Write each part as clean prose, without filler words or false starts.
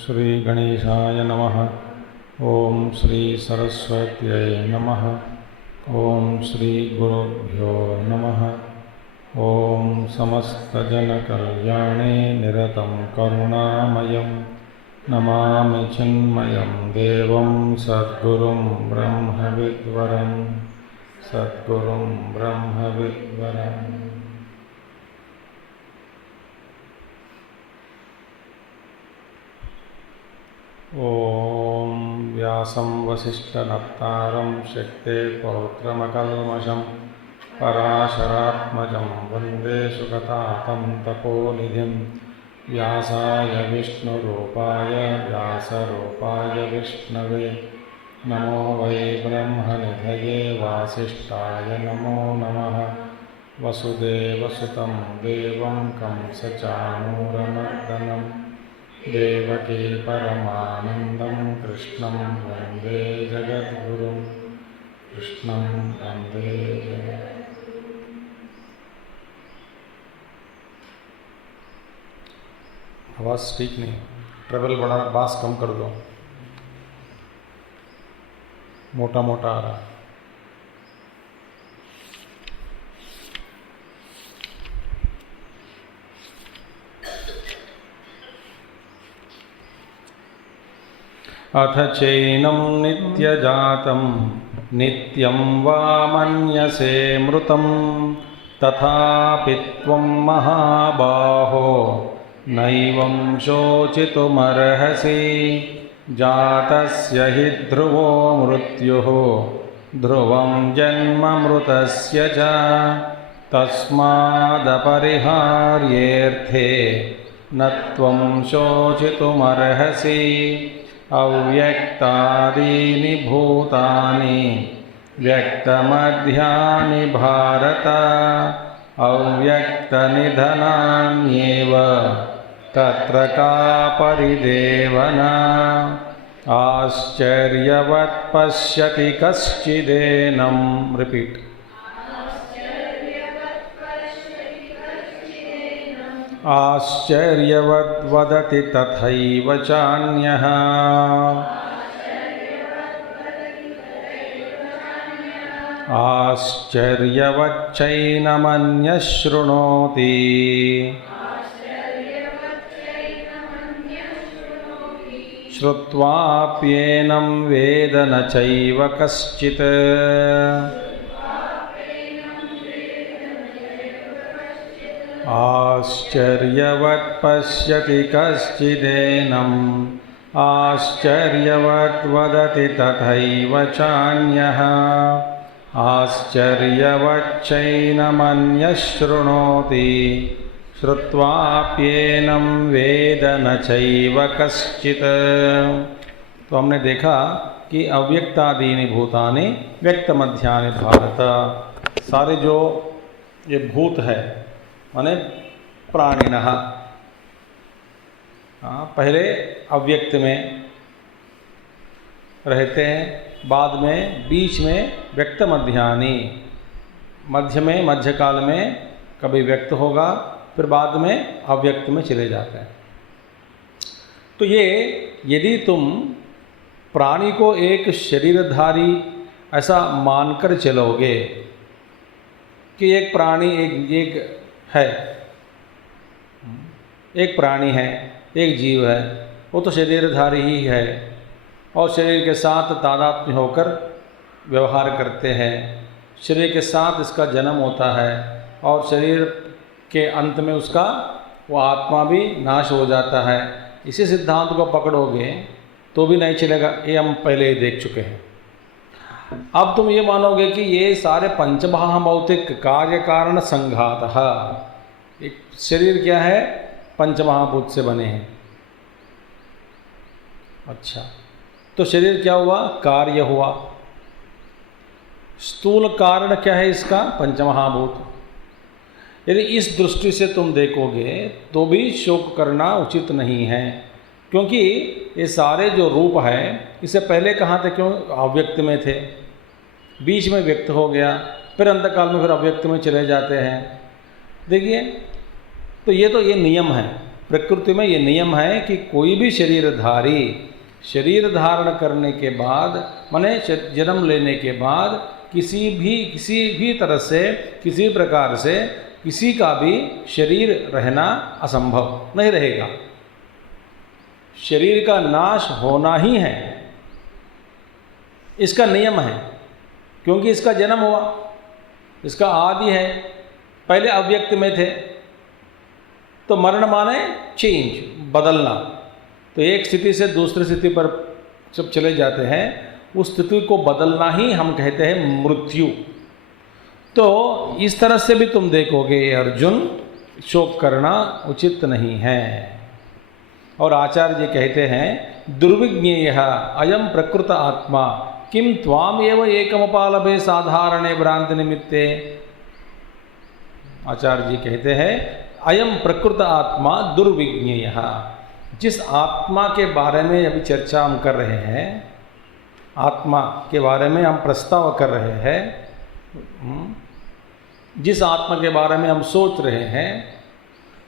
श्री गणेशाय नमः। ओम श्री सरस्वत्यै नमः। ओम श्री गुरुभ्यो नमः। ओम समस्तजनकल्याणे निरतं करुणामयं नमामि चिन्मयं देवं सद्गुरुं ब्रह्मविद्वरं सद्गुरुं ब्रह्मविद्वरम्। ओम व्यासं वसिष्ठनप्तारं शक्ते पौत्रमकल्मषं पराशरात्मजं वन्दे सुगतातं तपोनिधिं। व्यासाय विष्णुरूपाय व्यासरूपाय विष्णवे नमो वै ब्रह्मनिधये वासिष्ठाय नमो नमः। वसुदेवसुतं देवं कंसचाणूरमर्दनं देवकी परमानन्दं कृष्णं वन्दे जगद्गुरुं कृष्णं वन्दे आवाज़ ठीक नहीं, ट्रेवल बड़ा, बास कम कर दो, मोटा मोटा आ रहा है। अथ चैनं नित्यजातं नित्यं वा मन्यसे मृतं तथापि त्वं महाबाहो नैवं शोचितुमर्हसि। जातस्य हि ध्रुवो मृत्युः ध्रुवं जन्म मृतस्य च तस्मादपरिहार्येऽर्थे न त्वं शोचितुमर्हसि। अव्यक्तादीनि भूतानि व्यक्तमध्यानि भारत अव्यक्तनिधनान्येव तत्र का परिदेवना। आश्चर्यवत् पश्यति कश्चिदेनं रिपीट आश्चर्यवत् वदति तथैव चान्यः। आश्चर्यवच्चैनमन्यः शृणोति। श्रुत्वाप्येनं वेद न चैव कश्चित्। आश्चर्यवत् पश्यति कश्चिदेनम् आश्चर्यवत् वदति तथैव चान्यः। आश्चर्यवच्चैनमन्यः शृणोति। श्रुत्वाप्येनं वेद न चैव कश्चित्। तो हमने देखा कि अव्यक्तादीनि भूतानि व्यक्तमध्यानि भारत। सारे जो ये भूत है माने प्राणिनः, पहले अव्यक्त में रहते हैं, बाद में बीच में व्यक्त मध्यानि, मध्य में मध्यकाल में कभी व्यक्त होगा, फिर बाद में अव्यक्त में चले जाते हैं। तो ये यदि तुम प्राणी को एक शरीरधारी ऐसा मानकर चलोगे कि एक प्राणी एक है, एक प्राणी है, एक जीव है, वो तो शरीरधारी ही है और शरीर के साथ तादात्म्य होकर व्यवहार करते हैं। शरीर के साथ इसका जन्म होता है और शरीर के अंत में उसका वो आत्मा भी नाश हो जाता है। इसी सिद्धांत को पकड़ोगे तो भी नहीं चलेगा, ये हम पहले ही देख चुके हैं। अब तुम ये मानोगे कि ये सारे पंचमहाभौतिक कार्य कारण संघातः, एक शरीर क्या है, पंचमहाभूत से बने हैं। अच्छा, तो शरीर क्या हुआ? कार्य हुआ। स्थूल कारण क्या है इसका? पंचमहाभूत। यदि इस दृष्टि से तुम देखोगे तो भी शोक करना उचित नहीं है, क्योंकि ये सारे जो रूप है इससे पहले कहाँ थे? क्यों अव्यक्त में थे, बीच में व्यक्त हो गया, फिर अंतकाल में फिर अव्यक्त में चले जाते हैं। देखिए, तो ये नियम है, प्रकृति में ये नियम है कि कोई भी शरीरधारी शरीर धारण करने के बाद, माने जन्म लेने के बाद किसी भी तरह से, किसी प्रकार से किसी का भी शरीर रहना असंभव नहीं रहेगा। शरीर का नाश होना ही है, इसका नियम है, क्योंकि इसका जन्म हुआ, इसका आदि है, पहले अव्यक्त में थे। तो मरण माने चेंज, बदलना। तो एक स्थिति से दूसरी स्थिति पर जब चले जाते हैं, उस स्थिति को बदलना ही हम कहते हैं मृत्यु। तो इस तरह से भी तुम देखोगे अर्जुन, शोक करना उचित नहीं है। और आचार्य जी कहते हैं, दुर्विज्ञेयः अयम प्रकृत आत्मा किम त्वाम एव एकमपालभे साधारणे भ्रांति निमित्ते। आचार्य जी कहते हैं, अयम प्रकृत आत्मा दुर्विज्ञेयः, जिस आत्मा के बारे में अभी चर्चा हम कर रहे हैं, आत्मा के बारे में हम प्रस्ताव कर रहे हैं, जिस आत्मा के बारे में हम सोच रहे हैं,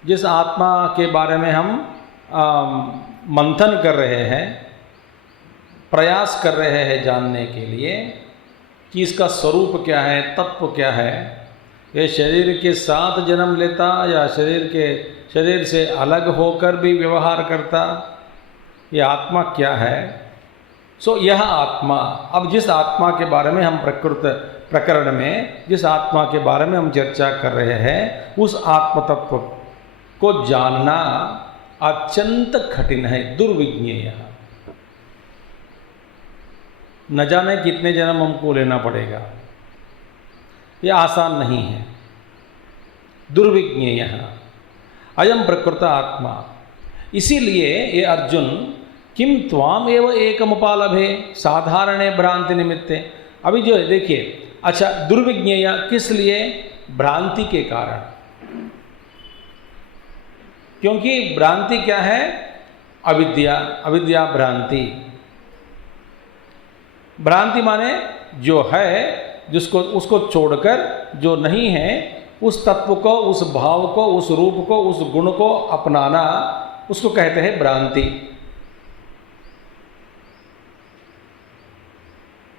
जिस आत्मा के बारे में हम मंथन कर रहे हैं, प्रयास कर रहे हैं जानने के लिए कि इसका स्वरूप क्या है, तत्व क्या है, ये शरीर के साथ जन्म लेता या शरीर से अलग होकर भी व्यवहार करता, ये आत्मा क्या है। सो यह आत्मा, अब जिस आत्मा के बारे में हम प्रकरण में जिस आत्मा के बारे में हम चर्चा कर रहे हैं, उस आत्म तत्व को जानना अत्यंत कठिन है, दुर्विज्ञेय। न जाने कितने जन्म हमको लेना पड़ेगा, यह आसान नहीं है। दुर्विज्ञेय अयम प्रकृत आत्मा। इसीलिए ये अर्जुन, किम त्वाम एव एकमुपालभे साधारणे भ्रांति निमित्ते। अभी जो है देखिए, अच्छा, दुर्विज्ञेय किस लिए? भ्रांति के कारण। क्योंकि भ्रांति क्या है? अविद्या भ्रांति। भ्रांति माने जो है, उसको छोड़कर जो नहीं है, उस तत्व को, उस भाव को, उस रूप को, उस गुण को अपनाना, उसको कहते हैं भ्रांति।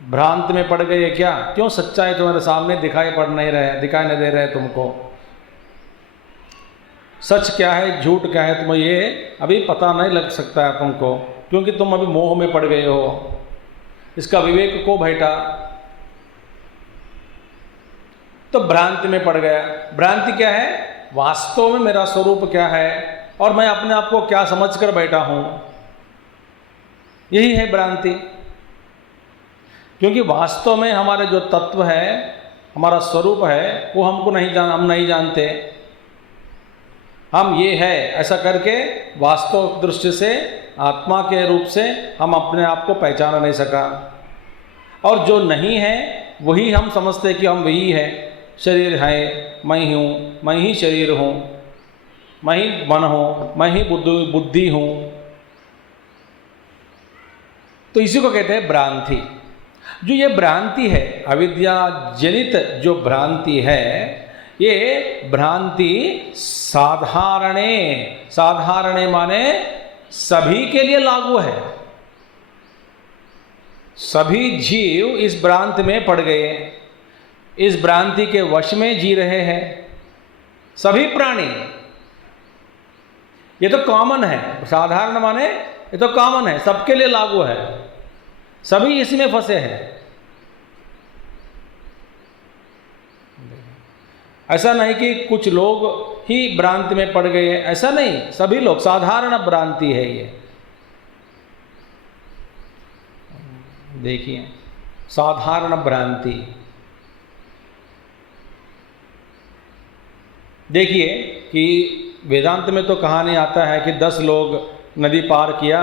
भ्रांत में पड़ गए क्या? क्यों? सच्चाई तुम्हारे सामने दिखाई नहीं दे रहे तुमको। सच क्या है, झूठ क्या है, तुम्हें ये अभी पता नहीं लग सकता है तुमको, क्योंकि तुम अभी मोह में पड़ गए हो। इसका विवेक को बैठा, तो भ्रांति में पड़ गया। भ्रांति क्या है? वास्तव में मेरा स्वरूप क्या है और मैं अपने आप को क्या समझकर बैठा हूं, यही है भ्रांति। क्योंकि वास्तव में हमारे जो तत्व है, हमारा स्वरूप है, वो हम नहीं जानते। हम ये है ऐसा करके वास्तव दृष्टि से, आत्मा के रूप से हम अपने आप को पहचान नहीं सका। और जो नहीं है वही हम समझते कि हम वही है। शरीर है, मैं हूँ, मैं ही शरीर हूँ, मैं ही मन हूँ, मैं ही बुद्धि हूँ। तो इसी को कहते हैं भ्रांति। जो ये भ्रांति है, अविद्या जनित जो भ्रांति है, ये भ्रांति साधारणे माने सभी के लिए लागू है। सभी जीव इस भ्रांति में पड़ गए, इस भ्रांति के वश में जी रहे हैं, सभी प्राणी। ये तो कॉमन है, साधारण माने ये तो कॉमन है, सबके लिए लागू है, सभी इसमें फंसे हैं। ऐसा नहीं कि कुछ लोग ही भ्रांति में पड़ गए, ऐसा नहीं, सभी लोग, साधारण भ्रांति है ये। देखिए, साधारण भ्रांति। देखिए कि वेदांत में तो कहानी आता है कि 10 लोग नदी पार किया,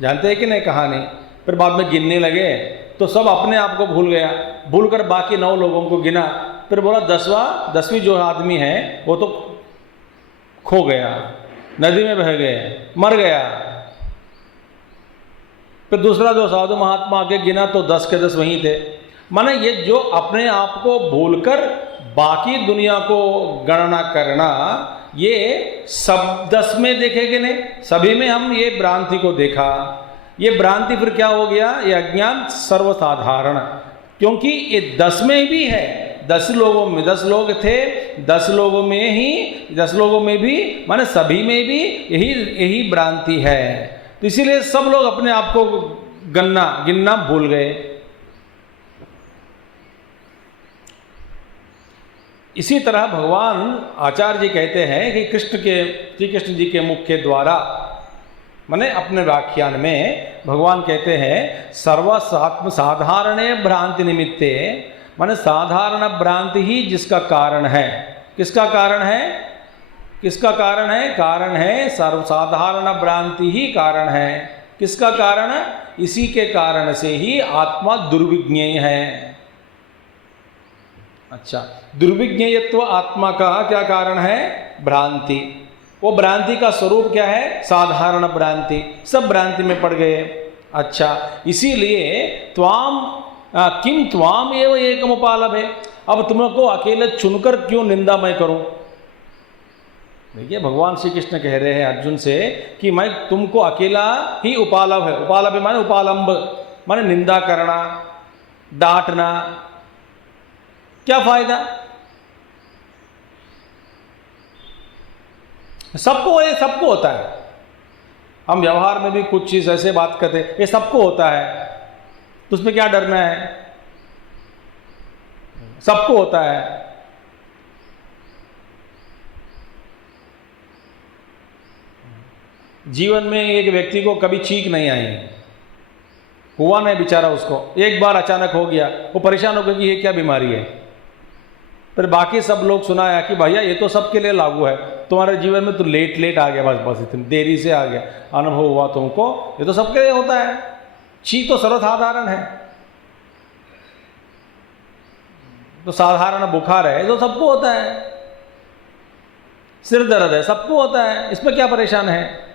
जानते हैं कि नहीं कहानी। फिर बाद में गिनने लगे तो सब अपने आप को भूल गया, भूल कर बाकी 9 लोगों को गिना। फिर बोला 10वां जो आदमी है वो तो खो गया, नदी में बह गए, मर गया। फिर दूसरा जो साधु महात्मा आके गिना तो 10 के 10 वहीं थे। माने ये जो अपने आप को भूलकर बाकी दुनिया को गणना करना, ये सब 10 में देखेंगे नहीं, सभी में हम ये भ्रांति को देखा। ये भ्रांति फिर क्या हो गया, ये अज्ञान सर्वसाधारण, क्योंकि ये 10 में भी है। 10 लोगों में 10 लोग थे, 10 लोगों में ही 10 लोगों में भी माने सभी में भी यही भ्रांति है। तो इसीलिए सब लोग अपने आप को गिनना भूल गए। इसी तरह भगवान आचार्य जी कहते हैं कि श्री कृष्ण जी के मुख के द्वारा, माने अपने व्याख्यान में भगवान कहते हैं साधारणे भ्रांति निमित्ते, माने साधारण भ्रांति ही जिसका कारण है। किसका कारण है? किसका कारण है? कारण है सर्वसाधारण भ्रांति ही कारण है। किसका कारण? इसी के कारण से ही आत्मा दुर्विज्ञेय है। अच्छा, दुर्विज्ञेयत्व आत्मा का क्या कारण है? भ्रांति। वो भ्रांति का स्वरूप क्या है? साधारण भ्रांति। सब भ्रांति में पड़ गए। अच्छा, इसीलिए किम त्वाम एव एकम उपालभे, अब तुमको अकेले चुनकर क्यों निंदा मैं करूं? देखिए भगवान श्री कृष्ण कह रहे हैं अर्जुन से कि मैं तुमको अकेला ही उपालभ है। उपालभ माने उपालंब, माने निंदा करना, डांटना। क्या फायदा? सबको होता है। हम व्यवहार में भी कुछ चीज ऐसे बात करते हैं, ये सबको होता है, तो उसमें क्या डरना है? सबको होता है। जीवन में एक व्यक्ति को कभी चीख नहीं आई, हुआ नहीं बेचारा, उसको एक बार अचानक हो गया, वो परेशान हो गया कि ये क्या बीमारी है। फिर बाकी सब लोग सुनाया कि भैया ये तो सबके लिए लागू है, तुम्हारे जीवन में तो लेट आ गया, बस इतनी देरी से आ गया, अनुभव हुआ तुमको, ये तो सबके लिए होता है। चीख तो सर्वसाधारण है। तो साधारण बुखार है तो सबको होता है, सिर दर्द है सबको होता है, इसमें क्या परेशान है?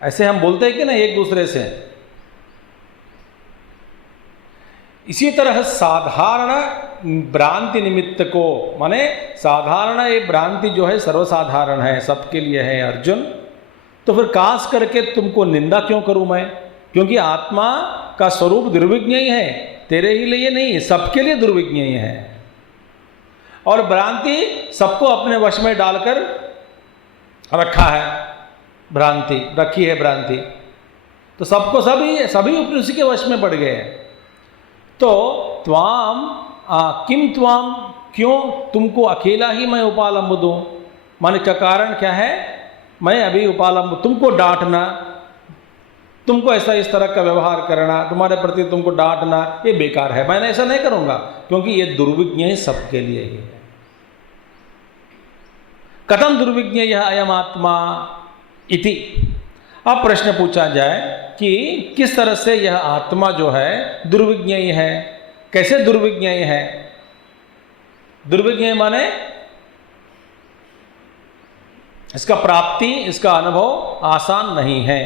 ऐसे हम बोलते हैं कि ना एक दूसरे से। इसी तरह साधारण भ्रांति निमित्त को, माने साधारण ये भ्रांति जो है सर्वसाधारण है, सबके लिए है अर्जुन। तो फिर काश करके तुमको निंदा क्यों करूं मैं? क्योंकि आत्मा का स्वरूप दुर्विज्ञेय है, तेरे ही लिए नहीं, सबके लिए दुर्विज्ञेय है। और भ्रांति सबको अपने वश में डालकर रखा है, भ्रांति रखी है भ्रांति, तो सबको सभी उसी के वश में पड़ गए हैं। तो किम त्वाम, क्यों तुमको अकेला ही मैं उपालंब दूं? माने का कारण क्या है? मैं अभी उपालंब, तुमको डांटना, तुमको ऐसा इस तरह का व्यवहार करना, तुम्हारे प्रति तुमको डांटना, ये बेकार है, मैं ऐसा नहीं करूंगा, क्योंकि ये दुर्विज्ञेय सबके लिए ही है। कथम दुर्विज्ञेय अयम आत्मा इति। अब प्रश्न पूछा जाए कि किस तरह से यह आत्मा जो है दुर्विज्ञेय है, कैसे दुर्विज्ञेय है? दुर्विज्ञेय माने इसका प्राप्ति, इसका अनुभव आसान नहीं है।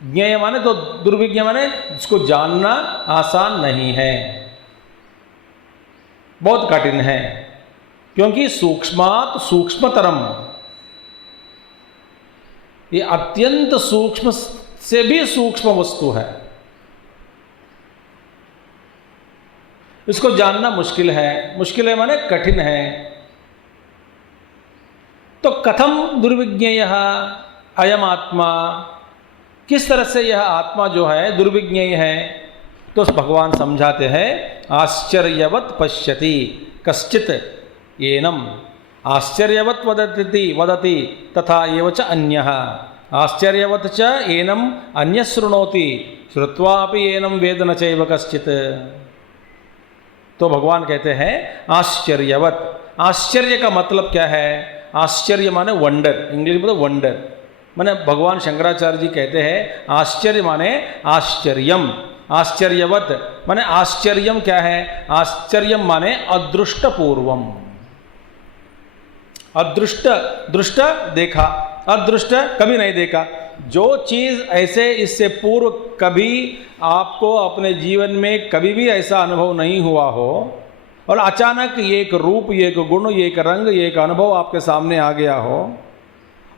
ज्ञेय माने तो दुर्विज्ञेय माने इसको जानना आसान नहीं है, बहुत कठिन है, क्योंकि सूक्ष्मात सूक्ष्मतरम, ये अत्यंत सूक्ष्म से भी सूक्ष्म वस्तु है, इसको जानना मुश्किल है माने कठिन है। तो कथम दुर्विज्ञेय अयम आत्मा, किस तरह से यह आत्मा जो है दुर्विज्ञेय है? तो भगवान समझाते हैं, आश्चर्यवत पश्यति कश्चित एनम, आश्चर्यवत वदति तथा एव च अन्यः, आश्चर्यवत च एनम अन्यः शृणोति श्रुत्वापि एनम वेद न चैव कश्चित्। तो भगवान कहते हैं आश्चर्यवत। आश्चर्य का मतलब क्या है? आश्चर्य माने वंडर, इंग्लिश में तो वंडर माने भगवान शंकराचार्य जी कहते हैं आश्चर्य माने आश्चर्यम, आश्चर्यवत माने आश्चर्यम क्या है? आश्चर्यम माने अदृष्ट पूर्वम। अदृष्ट, दृष्ट देखा, अदृष्ट कभी नहीं देखा। जो चीज़ ऐसे इससे पूर्व कभी आपको अपने जीवन में कभी भी ऐसा अनुभव नहीं हुआ हो और अचानक ये एक रूप, ये एक गुण, ये एक रंग, ये एक अनुभव आपके सामने आ गया हो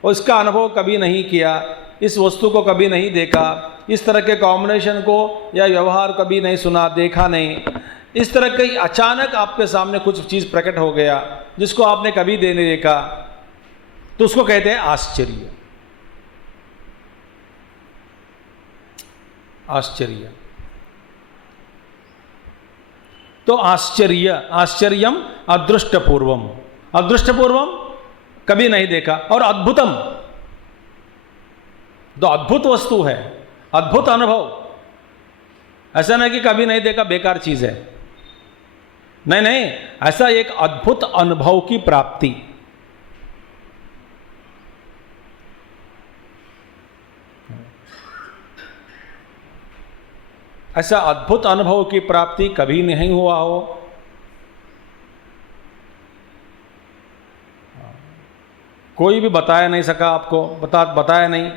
और इसका अनुभव कभी नहीं किया, इस वस्तु को कभी नहीं देखा, इस तरह के कॉम्बिनेशन को या व्यवहार कभी नहीं सुना, देखा नहीं, इस तरह के अचानक आपके सामने कुछ चीज़ प्रकट हो गया जिसको आपने कभी नहीं देखा, तो उसको कहते हैं आश्चर्य। आश्चर्य तो आश्चर्य, आश्चर्यम अदृष्टपूर्वम, अदृष्टपूर्वम कभी नहीं देखा, और अद्भुतम तो अद्भुत वस्तु है, अद्भुत अनुभव। ऐसा नहीं कि कभी नहीं देखा बेकार चीज है, नहीं नहीं, ऐसा एक अद्भुत अनुभव की प्राप्ति। ऐसा अद्भुत अनुभव की प्राप्ति कभी नहीं हुआ हो, कोई भी बताया नहीं सका आपको, बताया नहीं,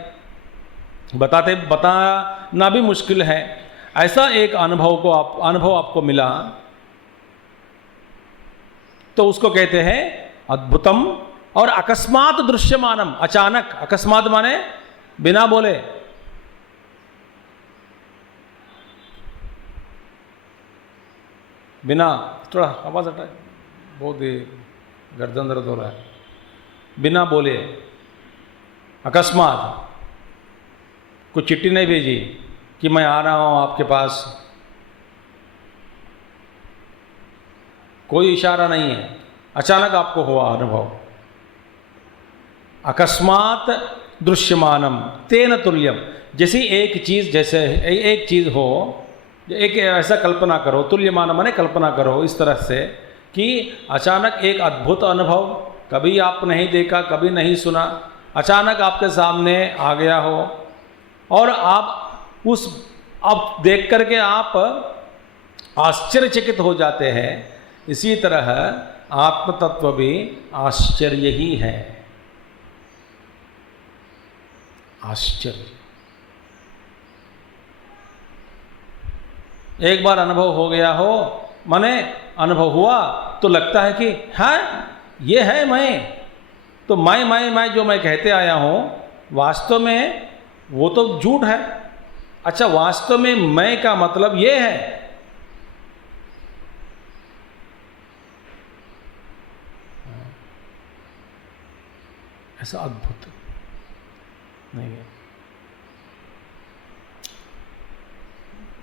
बताना भी मुश्किल है। ऐसा एक अनुभव आपको मिला तो उसको कहते हैं अद्भुतम। और अकस्मात दृश्यमानम, अचानक, अकस्मात माने बिना बोले, बिना, थोड़ा आवाज हटाए, बहुत ही गर्दन दर्द हो रहा है, बिना बोले, अकस्मात, कुछ चिट्ठी नहीं भेजी कि मैं आ रहा हूं आपके पास, कोई इशारा नहीं है, अचानक आपको हुआ अनुभव। अकस्मात दृश्यमानम तेन तुल्यम, जैसी एक चीज हो, एक ऐसा कल्पना करो, तुल्यमान माने कल्पना करो इस तरह से कि अचानक एक अद्भुत अनुभव, कभी आप नहीं देखा, कभी नहीं सुना, अचानक आपके सामने आ गया हो और आप देख करके आप आश्चर्यचकित हो जाते हैं। इसी तरह आत्म तत्व भी आश्चर्य ही है, आश्चर्य। एक बार अनुभव हो गया हो, माने अनुभव हुआ तो लगता है कि हाँ ये है मैं, तो मैं जो मैं कहते आया हूँ वास्तव में वो तो झूठ है। अच्छा, वास्तव में मैं का मतलब ये है। ऐसा अद्भुत नहीं है।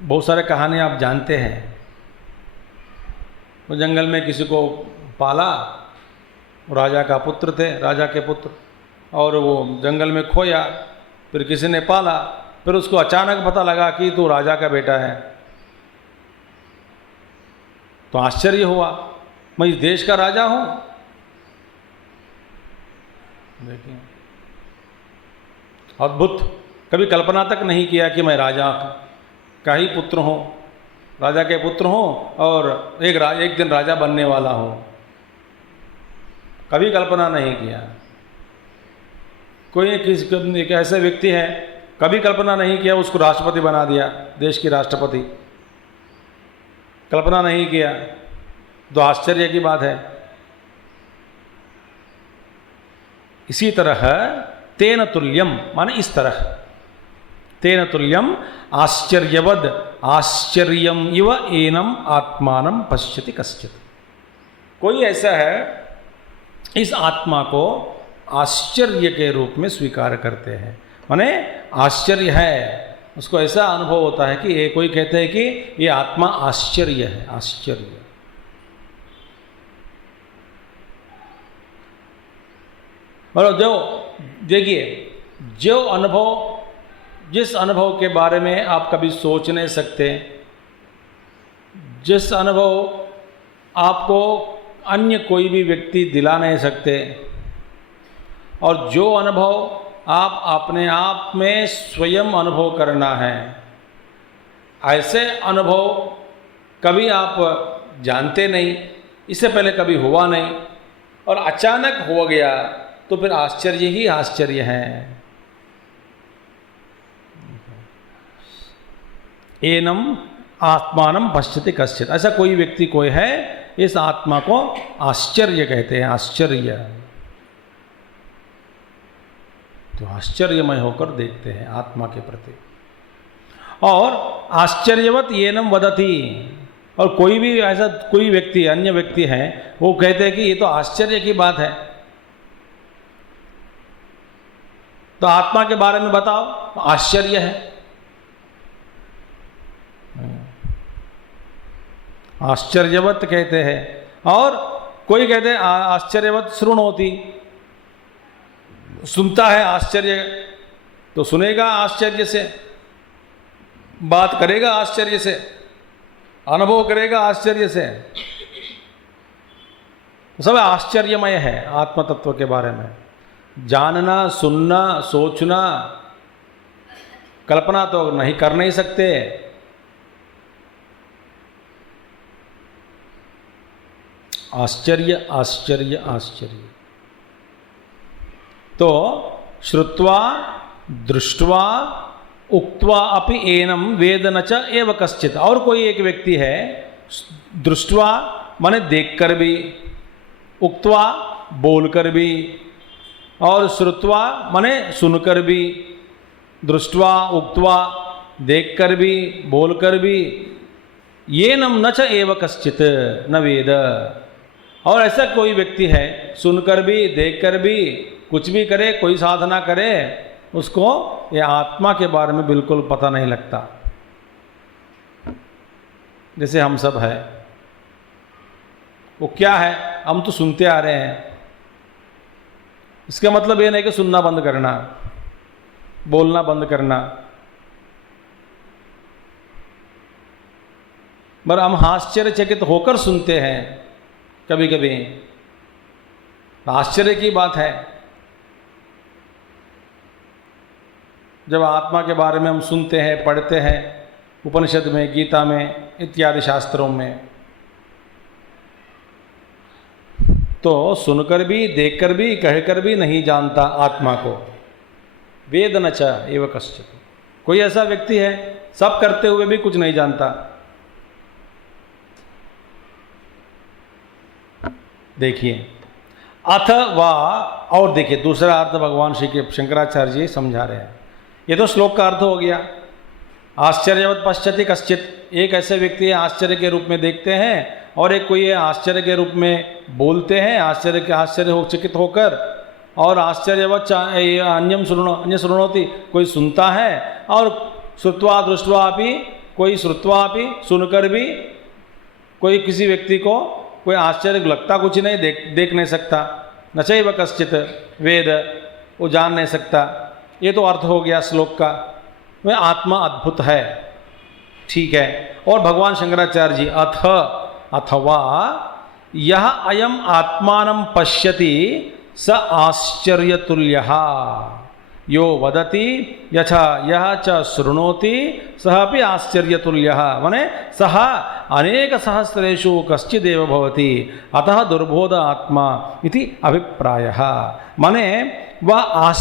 बहुत सारे कहानी आप जानते हैं, वो जंगल में किसी को पाला, राजा का पुत्र थे, राजा के पुत्र, और वो जंगल में खोया, फिर किसी ने पाला, फिर उसको अचानक पता लगा कि तू राजा का बेटा है, तो आश्चर्य हुआ, मैं इस देश का राजा हूं। देखिए अद्भुत, कभी कल्पना तक नहीं किया कि मैं राजा का ही पुत्र हूँ, राजा के पुत्र हूँ और एक दिन राजा बनने वाला हूँ, कभी कल्पना नहीं किया। कोई एक ऐसे व्यक्ति है, कभी कल्पना नहीं किया, उसको राष्ट्रपति बना दिया, देश की राष्ट्रपति, कल्पना नहीं किया, तो आश्चर्य की बात है। इसी तरह तेन तुल्यम माने इस तरह, तेन तुल्यम आश्चर्यवद आश्चर्यम इव एनम आत्मानं पश्यति कश्चित्। कोई ऐसा है, इस आत्मा को आश्चर्य के रूप में स्वीकार करते हैं, माने आश्चर्य है, उसको ऐसा अनुभव होता है कि कोई कहते हैं कि ये आत्मा आश्चर्य है, आश्चर्य। और जो देखिए, जो अनुभव, जिस अनुभव के बारे में आप कभी सोच नहीं सकते, जिस अनुभव आपको अन्य कोई भी व्यक्ति दिला नहीं सकते, और जो अनुभव आप अपने आप में स्वयं अनुभव करना है। ऐसे अनुभव कभी आप जानते नहीं, इससे पहले कभी हुआ नहीं, और अचानक हो गया तो फिर आश्चर्य ही आश्चर्य है। एनम आत्मानम पश्यति कश्चित्, ऐसा कोई व्यक्ति कोई है, इस आत्मा को आश्चर्य कहते हैं, आश्चर्य। तो आश्चर्यमय होकर देखते हैं आत्मा के प्रति। और आश्चर्यवत येनम वदति, और कोई भी ऐसा कोई व्यक्ति अन्य व्यक्ति है वो कहते हैं कि ये तो आश्चर्य की बात है, तो आत्मा के बारे में बताओ, आश्चर्य है। आश्चर्यवत कहते हैं। और कोई कहते हैं आश्चर्यवत शृणोति, सुनता है आश्चर्य, तो सुनेगा आश्चर्य से, बात करेगा आश्चर्य से, अनुभव करेगा आश्चर्य से। सब आश्चर्यमय है आत्म तत्व के बारे में। जानना, सुनना, सोचना, कल्पना तो नहीं कर नहीं सकते। आश्चर्य आश्चर्य आश्चर्य। तो श्रुत्वा दृष्ट्वा उक्त्वा अपि एनम वेद न च एव कश्चित्, और कोई एक व्यक्ति है दृष्ट्वा माने देखकर भी, उक्त्वा बोलकर भी, और श्रुत्वा माने सुनकर भी, दृष्ट्वा उक्त्वा देखकर भी, बोलकर भी, एनम न च एव कश्चित् न वेद। और ऐसा कोई व्यक्ति है सुनकर भी, देखकर भी, कुछ भी करे, कोई साधना करे, उसको ये आत्मा के बारे में बिल्कुल पता नहीं लगता। जैसे हम सब है, वो क्या है, हम तो सुनते आ रहे हैं, इसका मतलब ये नहीं कि सुनना बंद करना, बोलना बंद करना। पर हम आश्चर्यचकित होकर सुनते हैं कभी कभी, आश्चर्य की बात है। जब आत्मा के बारे में हम सुनते हैं, पढ़ते हैं उपनिषद में, गीता में, इत्यादि शास्त्रों में, तो सुनकर भी, देखकर भी, कहकर भी नहीं जानता आत्मा को। वेद न च एव कश्चित्, कोई ऐसा व्यक्ति है सब करते हुए भी कुछ नहीं जानता। देखिए अथवा, और देखिए दूसरा अर्थ भगवान श्री शंकराचार्य जी समझा रहे हैं। ये तो श्लोक का अर्थ हो गया, आश्चर्यवत पश्यति कश्चित्, एक ऐसे व्यक्ति है आश्चर्य के रूप में देखते हैं, और एक कोई है आश्चर्य के रूप में बोलते हैं, आश्चर्य हो चकित होकर, और आश्चर्यवत अन्य शृणोति, कोई सुनता है, और श्रुत्वा दृष्ट्वा अपि, कोई श्रुत्वा अपि, सुनकर भी कोई किसी व्यक्ति को कोई आश्चर्य लगता कुछ नहीं, देख नहीं सकता। न चैव कश्चित् वेद, वो जान नहीं सकता। ये तो अर्थ हो गया श्लोक का, वह आत्मा अद्भुत है, ठीक है। और भगवान शंकराचार्य जी अथवा यह अयम आत्मानं पश्यति स आश्चर्यतुल्यः यो वदति यथा यह च शृणोति सः अपि आश्चर्यतुल्यः, माने सः अनेक सहस्रेषु कश्चिदेव भवति अतः दुर्बोध आत्मा इति अभिप्रायः। माने वह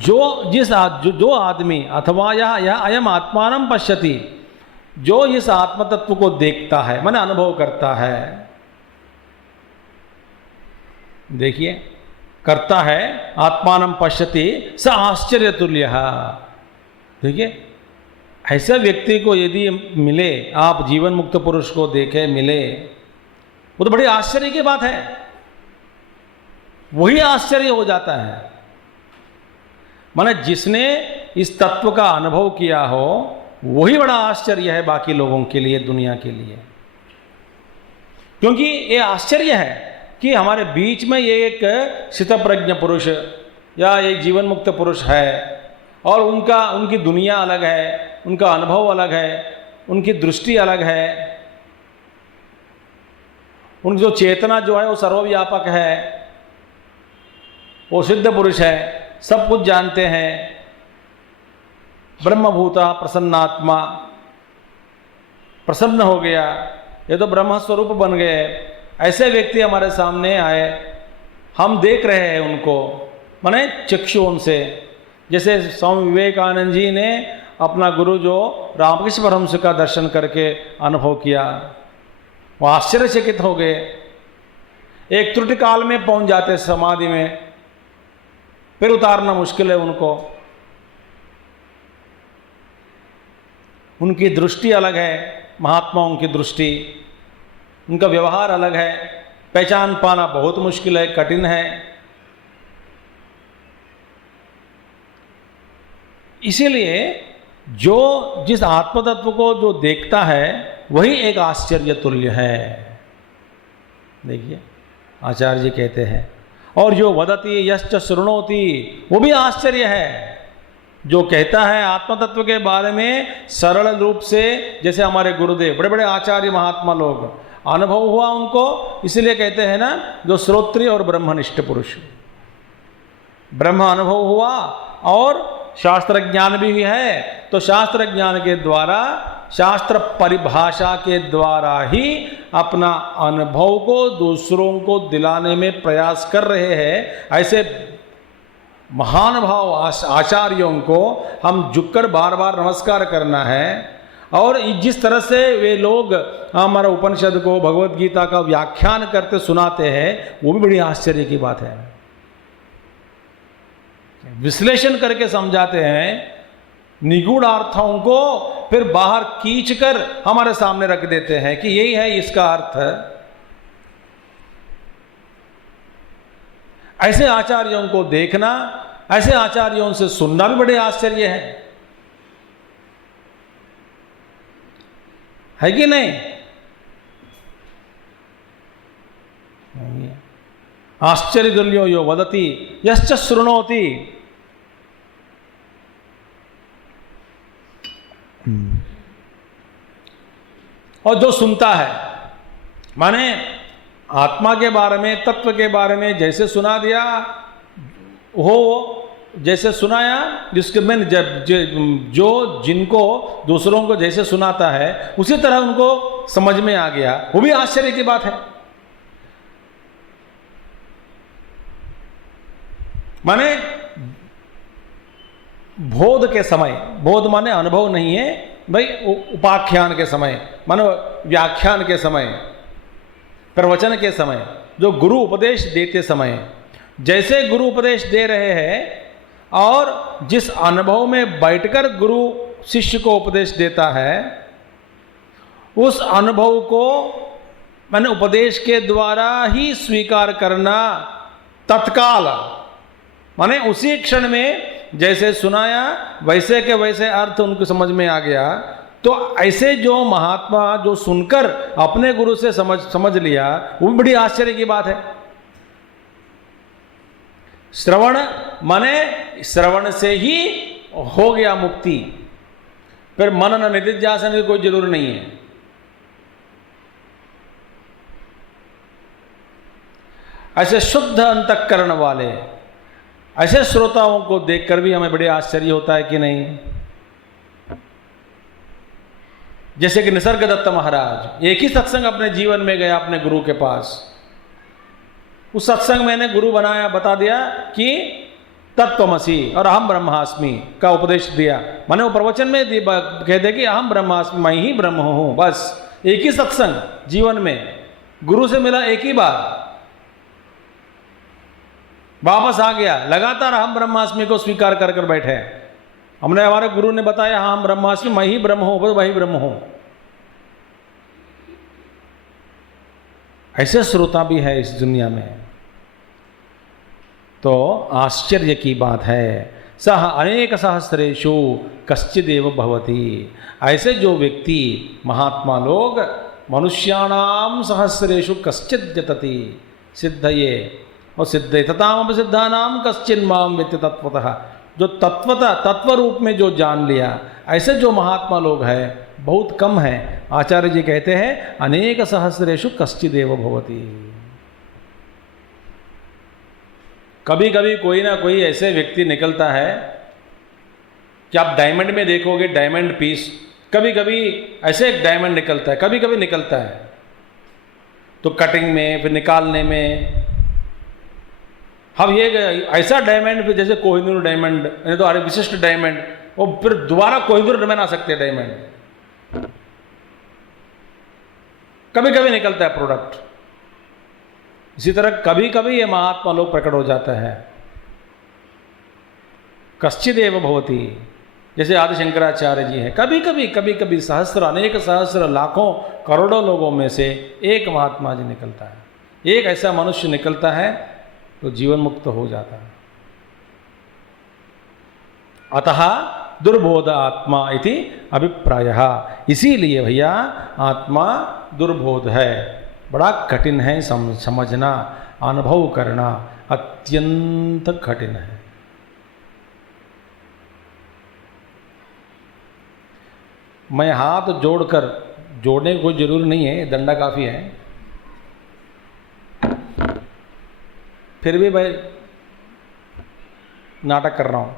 जो आदमी, अथवा यह अयम आत्मानं पश्यति, जो इस आत्म तत्व को देखता है, माने अनुभव करता है, देखिए करता है, आत्मानं पश्यति स आश्चर्यतुल्यः। देखिए ऐसे व्यक्ति को यदि मिले, आप जीवन मुक्त पुरुष को देखे, मिले, वो तो बड़ी आश्चर्य की बात है, वही आश्चर्य हो जाता है। माने जिसने इस तत्व का अनुभव किया हो वही बड़ा आश्चर्य है बाकी लोगों के लिए, दुनिया के लिए। क्योंकि ये आश्चर्य है कि हमारे बीच में ये एक स्थितप्रज्ञ पुरुष या एक जीवन मुक्त पुरुष है, और उनकी दुनिया अलग है, उनका अनुभव अलग है, उनकी दृष्टि अलग है, उनकी जो चेतना जो है वो सर्वव्यापक है, वो सिद्ध पुरुष है, सब कुछ जानते हैं, ब्रह्मभूता प्रसन्नात्मा, प्रसन्न हो गया, ये तो ब्रह्म स्वरूप बन गए। ऐसे व्यक्ति हमारे सामने आए, हम देख रहे हैं उनको, माने चक्षुओं से। जैसे स्वामी विवेकानंद जी ने अपना गुरु जो रामकृष्ण परमहंस का दर्शन करके अनुभव किया, वो आश्चर्यचकित हो गए। एक त्रुटि काल में पहुंच जाते समाधि में, फिर उतारना मुश्किल है उनको। उनकी दृष्टि अलग है, महात्माओं की दृष्टि, उनका व्यवहार अलग है, पहचान पाना बहुत मुश्किल है, कठिन है। इसीलिए जो जिस आत्मतत्व को जो देखता है वही एक आश्चर्य तुल्य है। देखिए आचार्य जी कहते हैं, और जो वदति यश्च शृणोति, वो भी आश्चर्य है। जो कहता है आत्मतत्व के बारे में सरल रूप से, जैसे हमारे गुरुदेव, बड़े बड़े आचार्य महात्मा लोग, अनुभव हुआ उनको, इसलिए कहते हैं ना, जो श्रोत्रिय और ब्रह्मनिष्ठ पुरुष, ब्रह्म अनुभव हुआ और शास्त्र ज्ञान भी है, तो शास्त्र ज्ञान के द्वारा, शास्त्र परिभाषा के द्वारा ही अपना अनुभव को दूसरों को दिलाने में प्रयास कर रहे हैं। ऐसे महान भाव आचार्यों को हम झुककर बार बार नमस्कार करना है। और जिस तरह से वे लोग हमारा उपनिषद को, भगवत गीता का व्याख्यान करते सुनाते हैं, वो भी बड़ी आश्चर्य की बात है। विश्लेषण करके समझाते हैं, निगूढ़ अर्थों को फिर बाहर खींचकर हमारे सामने रख देते हैं कि यही है इसका अर्थ। ऐसे आचार्यों को देखना, ऐसे आचार्यों से सुनना भी बड़े आश्चर्य है कि नहीं? आश्चर्य तुल्यो यो वदति यश्च शृणोति। और जो सुनता है, माने आत्मा के बारे में, तत्व के बारे में जैसे सुना दिया, हो जैसे सुनाया, जिसके में जो जिनको दूसरों को जैसे सुनाता है उसी तरह उनको समझ में आ गया, वो भी आश्चर्य की बात है। माने बोध के समय, बोध माने अनुभव नहीं है भाई, उपाख्यान के समय, मानो व्याख्यान के समय, प्रवचन के समय, जो गुरु उपदेश देते समय, जैसे गुरु उपदेश दे रहे हैं और जिस अनुभव में बैठकर गुरु शिष्य को उपदेश देता है, उस अनुभव को मैंने उपदेश के द्वारा ही स्वीकार करना तत्काल, माने उसी क्षण में जैसे सुनाया वैसे के वैसे अर्थ उनको समझ में आ गया। तो ऐसे जो महात्मा जो सुनकर अपने गुरु से समझ लिया, वो भी बड़ी आश्चर्य की बात है। श्रवण माने श्रवण से ही हो गया मुक्ति, फिर मनन निधिध्यासन की कोई जरूर नहीं है। ऐसे शुद्ध अंतःकरण वाले ऐसे श्रोताओं को देखकर भी हमें बड़े आश्चर्य होता है कि नहीं? जैसे कि निसर्गदत्त महाराज एक ही सत्संग अपने जीवन में गया अपने गुरु के पास। उस सत्संग मैंने गुरु बनाया, बता दिया कि तत्त्वमसि और अहम ब्रह्मास्मि का उपदेश दिया। मैंने वो प्रवचन में कह दे कि अहम ब्रह्मास्मि, मैं ही ब्रह्म हूं। बस एक ही सत्संग जीवन में, गुरु से मिला एक ही बार, वापस आ गया। लगातार हम ब्रह्मास्मि को स्वीकार कर कर बैठे। हमने, हमारे गुरु ने बताया हाँ हम ब्रह्मास्मि, मैं ही ब्रह्म हूं, बस वही ब्रह्म हूं। ऐसे श्रोता भी है इस दुनिया में। तो आश्चर्य की बात है। सह अनेक सहस्रेषु कश्चिदेव भवति। ऐसे जो व्यक्ति महात्मा लोग मनुष्याणाम सहस्रेषु कश्चिद जतति सिद्धये और सिद्धे तथाम सिद्धानाम कश्चिन माम वित्त तत्वतः। जो तत्वतः तत्व रूप में जो जान लिया, ऐसे जो महात्मा लोग हैं बहुत कम हैं। आचार्य जी कहते हैं अनेक सहस्रेषु कश्चिदेव भवति। कभी कभी कोई ना कोई ऐसे व्यक्ति निकलता है कि आप डायमंड में देखोगे, डायमंड पीस, कभी कभी ऐसे एक डायमंड निकलता है, कभी कभी निकलता है, तो कटिंग में फिर निकालने में हम ये ऐसा डायमंड, फिर जैसे कोहिनूर डायमंड, नहीं तो अरे विशिष्ट डायमंड, वो फिर दोबारा कोहिनूर में ना सकते डायमंड, कभी कभी निकलता है प्रोडक्ट। इसी तरह कभी कभी ये महात्मा लोग प्रकट हो जाता है। कश्चिदेव भवति, जैसे आदि शंकराचार्य जी हैं, कभी कभी सहस्त्र, अनेक सहस्त्र, लाखों करोड़ों लोगों में से एक महात्मा जी निकलता है, एक ऐसा मनुष्य निकलता है तो जीवन मुक्त हो जाता है। अतः दुर्बोध आत्मा इति अभिप्रायः, इसीलिए भैया आत्मा दुर्बोध है, बड़ा कठिन है समझना, अनुभव करना अत्यंत कठिन है। मैं हाथ जोड़कर, जोड़ने की कोई जरूरी नहीं है, दंडा काफ़ी है, फिर भी मैं नाटक कर रहा हूँ।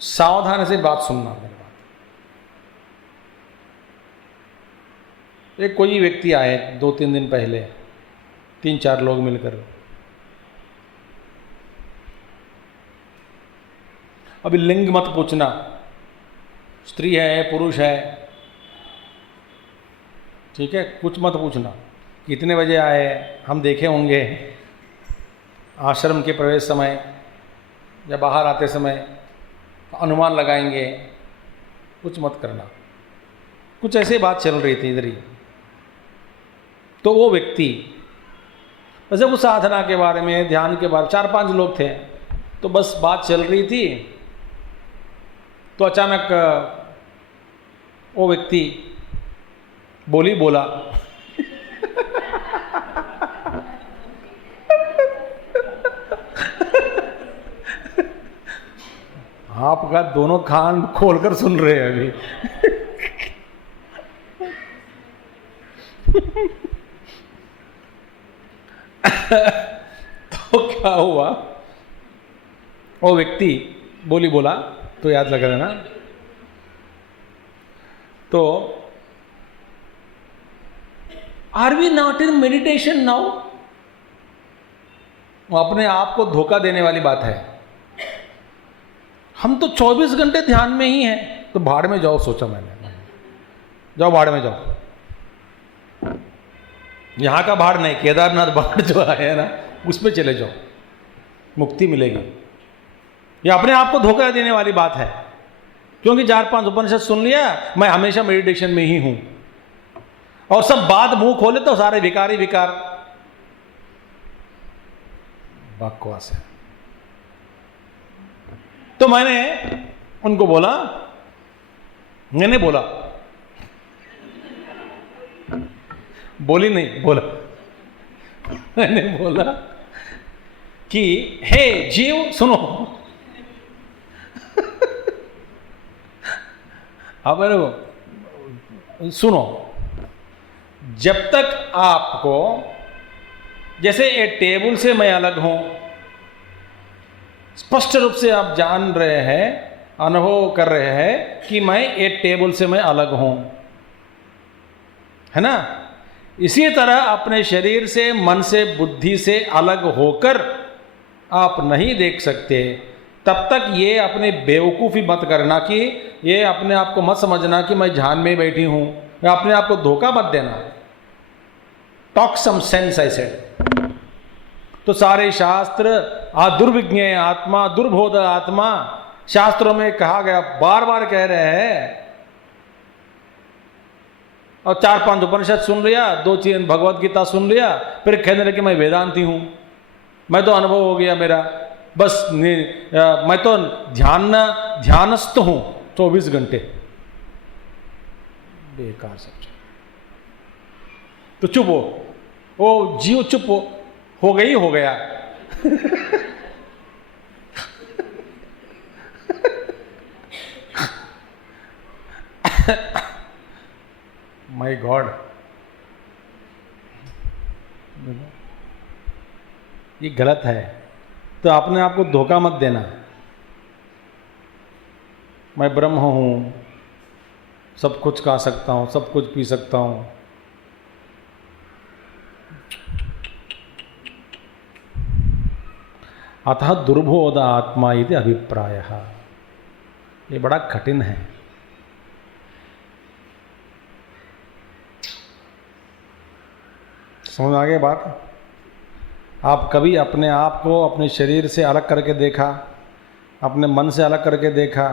सावधान से बात सुनना मेरी बात। एक कोई व्यक्ति आए 2-3 दिन पहले, 3-4 लोग मिलकर, अभी लिंग मत पूछना, स्त्री है पुरुष है, ठीक है, कुछ मत पूछना, कितने बजे आए, हम देखे होंगे आश्रम के प्रवेश समय या बाहर आते समय, अनुमान लगाएंगे, कुछ मत करना। कुछ ऐसी बात चल रही थी इधर ही, तो वो व्यक्ति वैसे उस साधना के बारे में, ध्यान के बारे में, 4-5 लोग थे, तो बस बात चल रही थी, तो अचानक वो व्यक्ति बोला आपका दोनों कान खोलकर सुन रहे हैं अभी। तो क्या हुआ, वो व्यक्ति बोला, तो याद लगा देना, तो are we not in meditation now, वो अपने आप को धोखा देने वाली बात है। हम तो 24 घंटे ध्यान में ही हैं, तो भाड़ में जाओ, सोचा मैंने, जाओ भाड़ में जाओ, यहाँ का भाड़ नहीं, केदारनाथ भाड़ जो है ना, उसमें चले जाओ, मुक्ति मिलेगी। ये अपने आप को धोखा देने वाली बात है, क्योंकि 4-5 उपनिषद सुन लिया, मैं हमेशा मेडिटेशन में ही हूं, और सब बात मुंह खोले तो सारे विकार ही विकार, बकवास है। तो मैंने उनको बोला, मैंने बोला, बोली नहीं, बोला, मैंने बोला कि हे जीव सुनो, अब सुनो, जब तक आपको, जैसे एक टेबल से मैं अलग हूं, स्पष्ट रूप से आप जान रहे हैं, अनुभव कर रहे हैं कि मैं एक टेबल से मैं अलग हूं, है ना। इसी तरह अपने शरीर से, मन से, बुद्धि से अलग होकर आप नहीं देख सकते, तब तक ये अपने बेवकूफ़ी मत करना, कि ये अपने आप को मत समझना कि मैं ध्यान में बैठी हूं, या अपने आप को धोखा मत देना। Talk some sense, I said. तो सारे शास्त्र दुर्विज्ञेय आत्मा, दुर्बोध आत्मा, शास्त्रों में कहा गया, बार बार कह रहे हैं, और 4-5 उपनिषद सुन लिया, 2-3 भगवत गीता सुन लिया, फिर कहने लगे मैं वेदांती हूं, मैं तो अनुभव हो गया मेरा, बस मैं तो ध्यानस्थ हूं 24 घंटे। बेकार सब। तो चुप हो, ओ जीव चुप हो गई, हो गया। माय गॉड, ये गलत है। तो अपने आप को धोखा मत देना, मैं ब्रह्म हूँ, सब कुछ खा सकता हूँ, सब कुछ पी सकता हूँ। अतः दुर्बोध आत्मा इति अभिप्रायः। ये बड़ा कठिन है। समझ आ गई बात? आप कभी अपने आप को अपने शरीर से अलग करके देखा, अपने मन से अलग करके देखा?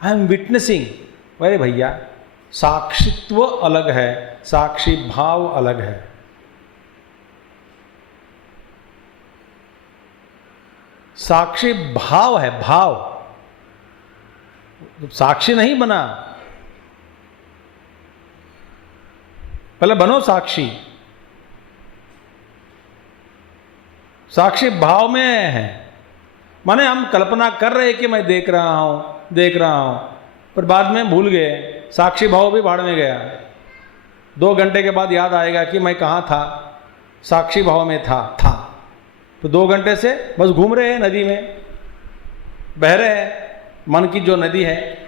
I am witnessing. अरे भैया, साक्षित्व अलग है, साक्षी भाव अलग है। साक्षी भाव है, भाव। साक्षी नहीं बना, पहले बनो साक्षी। साक्षी भाव में है, माने हम कल्पना कर रहे कि मैं देख रहा हूं, पर बाद में भूल गए, साक्षी भाव भी भाड़ में गया। 2 घंटे के बाद याद आएगा कि मैं कहाँ था, साक्षी भाव में था। तो 2 घंटे से बस घूम रहे हैं नदी में, बह रहे हैं, मन की जो नदी है।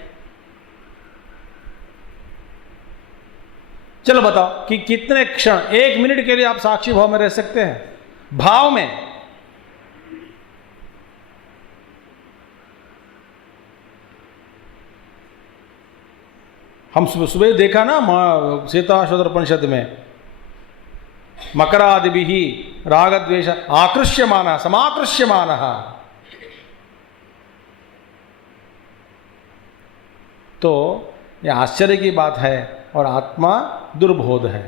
चलो बताओ कि कितने क्षण, 1 मिनट के लिए आप साक्षी भाव में रह सकते हैं? भाव में। हम सुबह देखा ना सीताशोधरोपनिषद में, मकरादिभिः रागद्वेष आकृष्यमानः समाकृष्यमानः। तो ये आश्चर्य की बात है, और आत्मा दुर्बोध है।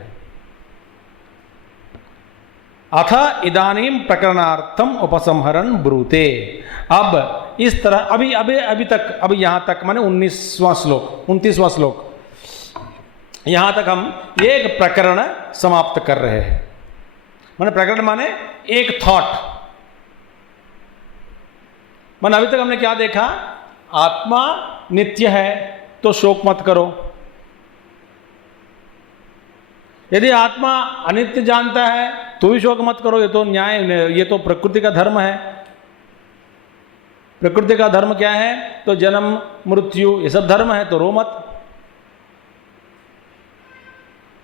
अथ इदानीं प्रकरणार्थम उपसंहरन् ब्रूते। अब इस तरह अभी तक, अभी यहाँ तक माने 29वां श्लोक, यहाँ तक हम एक प्रकरण समाप्त कर रहे हैं। माने प्रकरण माने एक थॉट। माने अभी तक हमने क्या देखा? आत्मा नित्य है तो शोक मत करो। यदि आत्मा अनित्य जानता है तो भी शोक मत करो, ये तो न्याय, ये तो प्रकृति का धर्म है। प्रकृति का धर्म क्या है? तो जन्म मृत्यु, ये सब धर्म है, तो रो मत।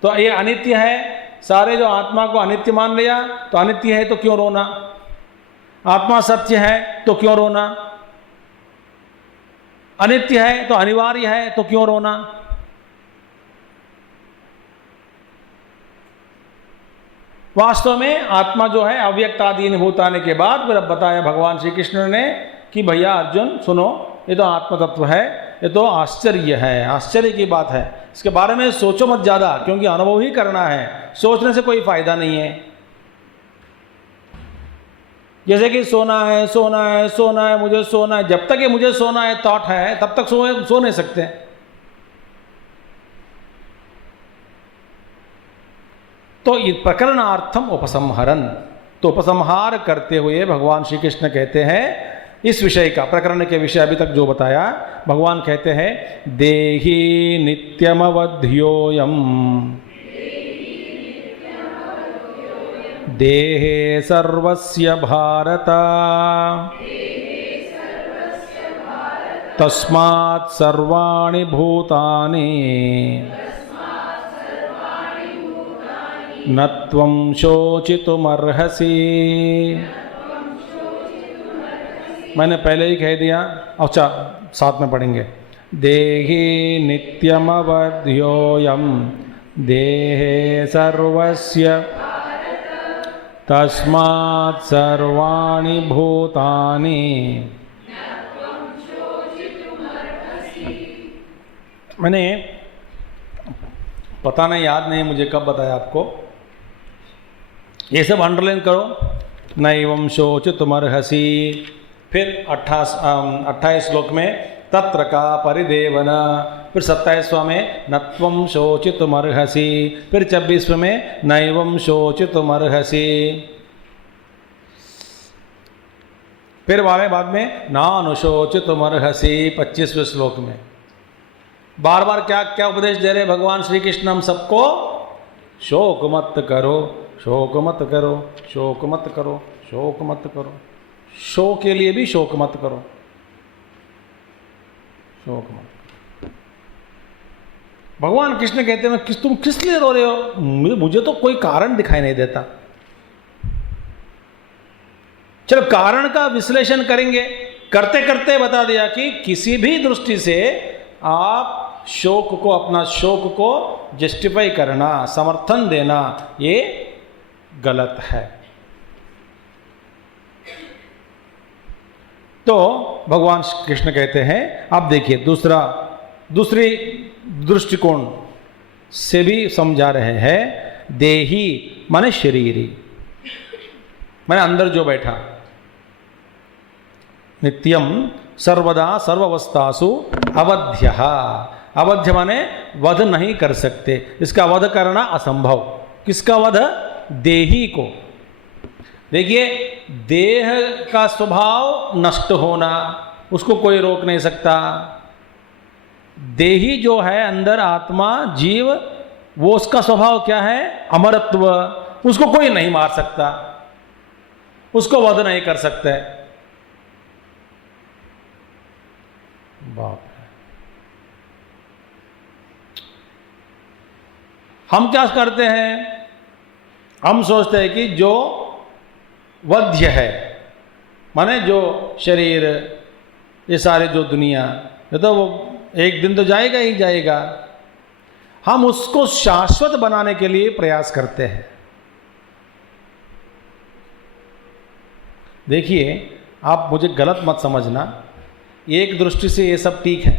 तो ये अनित्य है, सारे जो आत्मा को अनित्य मान लिया, तो अनित्य है तो क्यों रोना? आत्मा सत्य है तो क्यों रोना? अनित्य है तो अनिवार्य है तो क्यों रोना? वास्तव में आत्मा जो है अव्यक्तादीन भूताने के बाद फिर अब बताया भगवान श्री कृष्ण ने कि भैया अर्जुन सुनो, ये तो आत्म तत्व है, ये तो आश्चर्य है, आश्चर्य की बात है। इसके बारे में सोचो मत ज़्यादा, क्योंकि अनुभव ही करना है, सोचने से कोई फायदा नहीं है। जैसे कि सोना है, सोना है, सोना है, मुझे सोना है, जब तक ये मुझे सोना है थॉट है, तब तक सो नहीं सकते। तो ये प्रकरणार्थम उपसंहरन, तो उपसंहार करते हुए भगवान श्री कृष्ण कहते हैं इस विषय का, प्रकरण के विषय अभी तक जो बताया, भगवान कहते हैं देहि नित्यमवध्योयम देहे सर्वस्य भारत तस्मात् सर्वाणि भूतानि न त्वं शोचितुमर्हसि। मैंने पहले ही कह दिया, अच्छा साथ में पढ़ेंगे। देहि नित्यमवध्योयम देहे सर्वस्य तस्मात् सर्वाणि भूतानि। मैंने पता नहीं, याद नहीं मुझे कब बताया आपको, ये सब अंडरलाइन करो। नैवं शोचितुमर्हसि। फिर 28 श्लोक में तत्र का परिदेवन, फिर 27वां में न त्वं शोचितुमर्हसि, फिर 26वें में नैवं शोचितुमर्हसि, फिर वाले बाद में नानुशोचितुमर्हसि 25वें श्लोक में। बार बार क्या क्या उपदेश दे रहे भगवान श्री कृष्ण हम सबको? शोक मत करो, शोक मत करो, शोक मत करो। शोक मत करो, शो के लिए भी शोक मत करो, शोक मत करो। भगवान कृष्ण कहते हैं तुम किस लिए रो रहे हो? मुझे तो कोई कारण दिखाई नहीं देता। चलो कारण का विश्लेषण करेंगे, करते करते बता दिया कि किसी भी दृष्टि से आप शोक को, अपना शोक को जस्टिफाई करना, समर्थन देना, ये गलत है। तो भगवान कृष्ण कहते हैं, आप देखिए दूसरी दृष्टिकोण से भी समझा रहे हैं। देही माने शरीरी, माने अंदर जो बैठा, नित्यम सर्वदा सर्वावस्थासु अवध्यः। अवध्य माने वध नहीं कर सकते, इसका वध करना असंभव। किसका वध? देही को। देखिए, देह का स्वभाव नष्ट होना, उसको कोई रोक नहीं सकता। देही जो है अंदर, आत्मा जीव, वो उसका स्वभाव क्या है? अमरत्व। उसको कोई नहीं मार सकता, उसको वध नहीं कर सकते। बाप रे, हम क्या करते हैं? हम सोचते हैं कि जो वध्य है, माने जो शरीर, ये सारे जो दुनिया, ये तो वो एक दिन तो जाएगा ही जाएगा। हम उसको शाश्वत बनाने के लिए प्रयास करते हैं। देखिए, आप मुझे गलत मत समझना, एक दृष्टि से ये सब ठीक है,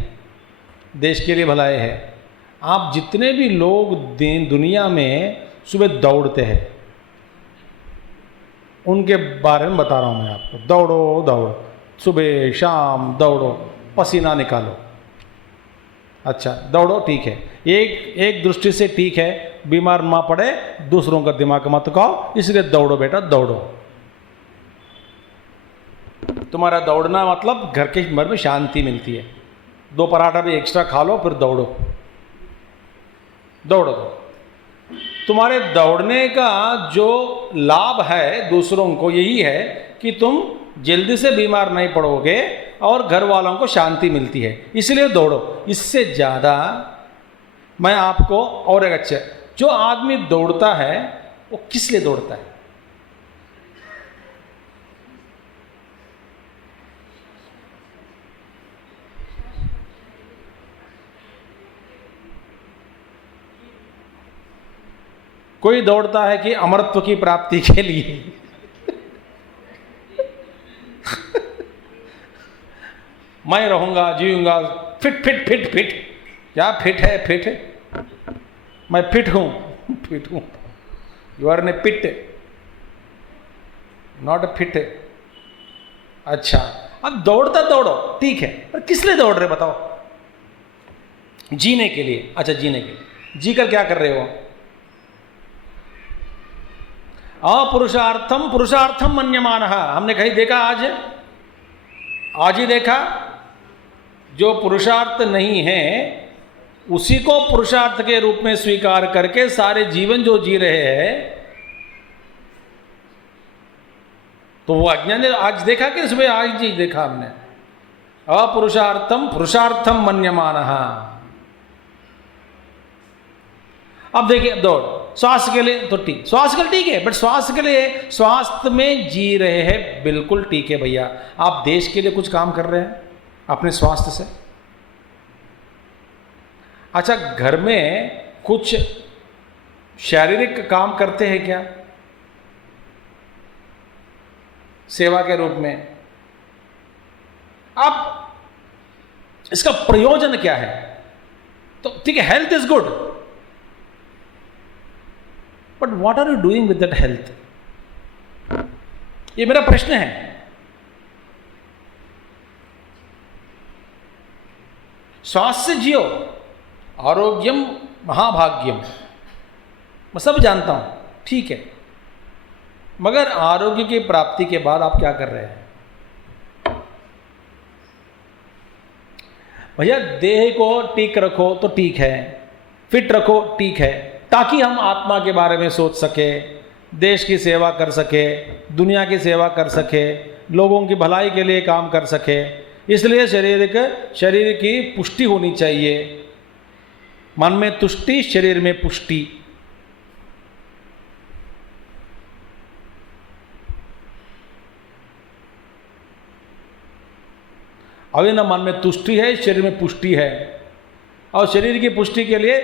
देश के लिए भलाई है। आप जितने भी लोग दुनिया में सुबह दौड़ते हैं, उनके बारे में बता रहा हूँ मैं आपको। दौड़ो दौड़ो, सुबह शाम दौड़ो, पसीना निकालो। अच्छा, दौड़ो, ठीक है, एक दृष्टि से ठीक है। बीमार ना पड़े, दूसरों का दिमाग मत खाओ, इसलिए दौड़ो बेटा, दौड़ो। तुम्हारा दौड़ना मतलब घर के घर में शांति मिलती है। 2 पराठा भी एक्स्ट्रा खा लो, फिर दौड़ो दौड़ो। तुम्हारे दौड़ने का जो लाभ है दूसरों को, यही है कि तुम जल्दी से बीमार नहीं पड़ोगे और घर वालों को शांति मिलती है, इसलिए दौड़ो। इससे ज़्यादा मैं आपको और एक अच्छा, जो आदमी दौड़ता है वो किस लिए दौड़ता है? कोई दौड़ता है कि अमरत्व की प्राप्ति के लिए। मैं रहूंगा, जीऊंगा, फिट फिट फिट फिट। क्या फिट है? फिट है, मैं फिट हूं, फिट हूं। You are a pit, not a fit. अच्छा, अब दौड़ता दौड़ो, ठीक है, पर किस लिए दौड़ रहे बताओ? जीने के लिए। अच्छा, जीने के लिए। जी कर क्या कर रहे हो? अपुरुषार्थम पुरुषार्थम मन्यमानः। हमने कहीं देखा? आज ही देखा। जो पुरुषार्थ नहीं है उसी को पुरुषार्थ के रूप में स्वीकार करके सारे जीवन जो जी रहे हैं, तो वो अज्ञान ने आज देखा कि सुबह आज ही देखा हमने। अपुरुषार्थम पुरुषार्थम मन्यमानः। अब देखिए, दौड़ स्वास्थ्य के लिए तो ठीक, स्वास्थ्य के लिए ठीक है, बट स्वास्थ्य के लिए, स्वास्थ्य में जी रहे हैं, बिल्कुल ठीक है भैया। आप देश के लिए कुछ काम कर रहे हैं अपने स्वास्थ्य से? अच्छा, घर में कुछ शारीरिक काम करते हैं क्या सेवा के रूप में? अब इसका प्रयोजन क्या है? तो ठीक है, health is good, but what are you doing with that health? ये मेरा प्रश्न है। स्वास्थ्य जियो, आरोग्यम महाभाग्यम, मैं सब जानता हूं, ठीक है, मगर आरोग्य की प्राप्ति के बाद आप क्या कर रहे हैं? भैया, देह को ठीक रखो तो ठीक है, फिट रखो ठीक है, ताकि हम आत्मा के बारे में सोच सके, देश की सेवा कर सके, दुनिया की सेवा कर सके, लोगों की भलाई के लिए काम कर सके। इसलिए शरीर की पुष्टि होनी चाहिए। मन में तुष्टि, शरीर में पुष्टि। अभी ना मन में तुष्टि है, शरीर में पुष्टि है। और शरीर की पुष्टि के लिए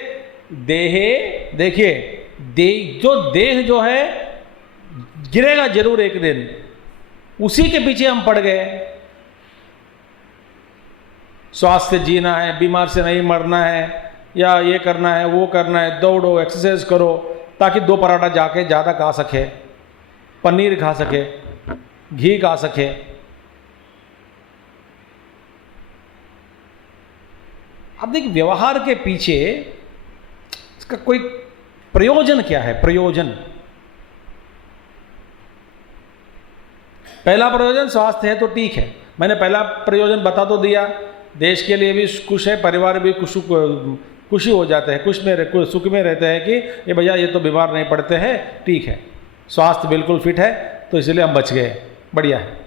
देखिए जो देह जो है गिरेगा जरूर एक दिन, उसी के पीछे हम पड़ गए। स्वास्थ्य से जीना है, बीमार से नहीं मरना है, या ये करना है वो करना है, दौड़ो, एक्सरसाइज करो ताकि 2 पराठा जाके ज़्यादा खा सके, पनीर खा सके, घी खा सके। अब देखिए व्यवहार के पीछे इसका कोई प्रयोजन क्या है? प्रयोजन, पहला प्रयोजन स्वास्थ्य है तो ठीक है, मैंने पहला प्रयोजन बता तो दिया। देश के लिए भी खुश है, परिवार भी खुशी हो जाते हैं, सुख में रहते हैं कि ये भैया ये तो बीमार नहीं पड़ते हैं, ठीक है, स्वास्थ्य बिल्कुल फिट है तो इसलिए हम बच गए, बढ़िया है।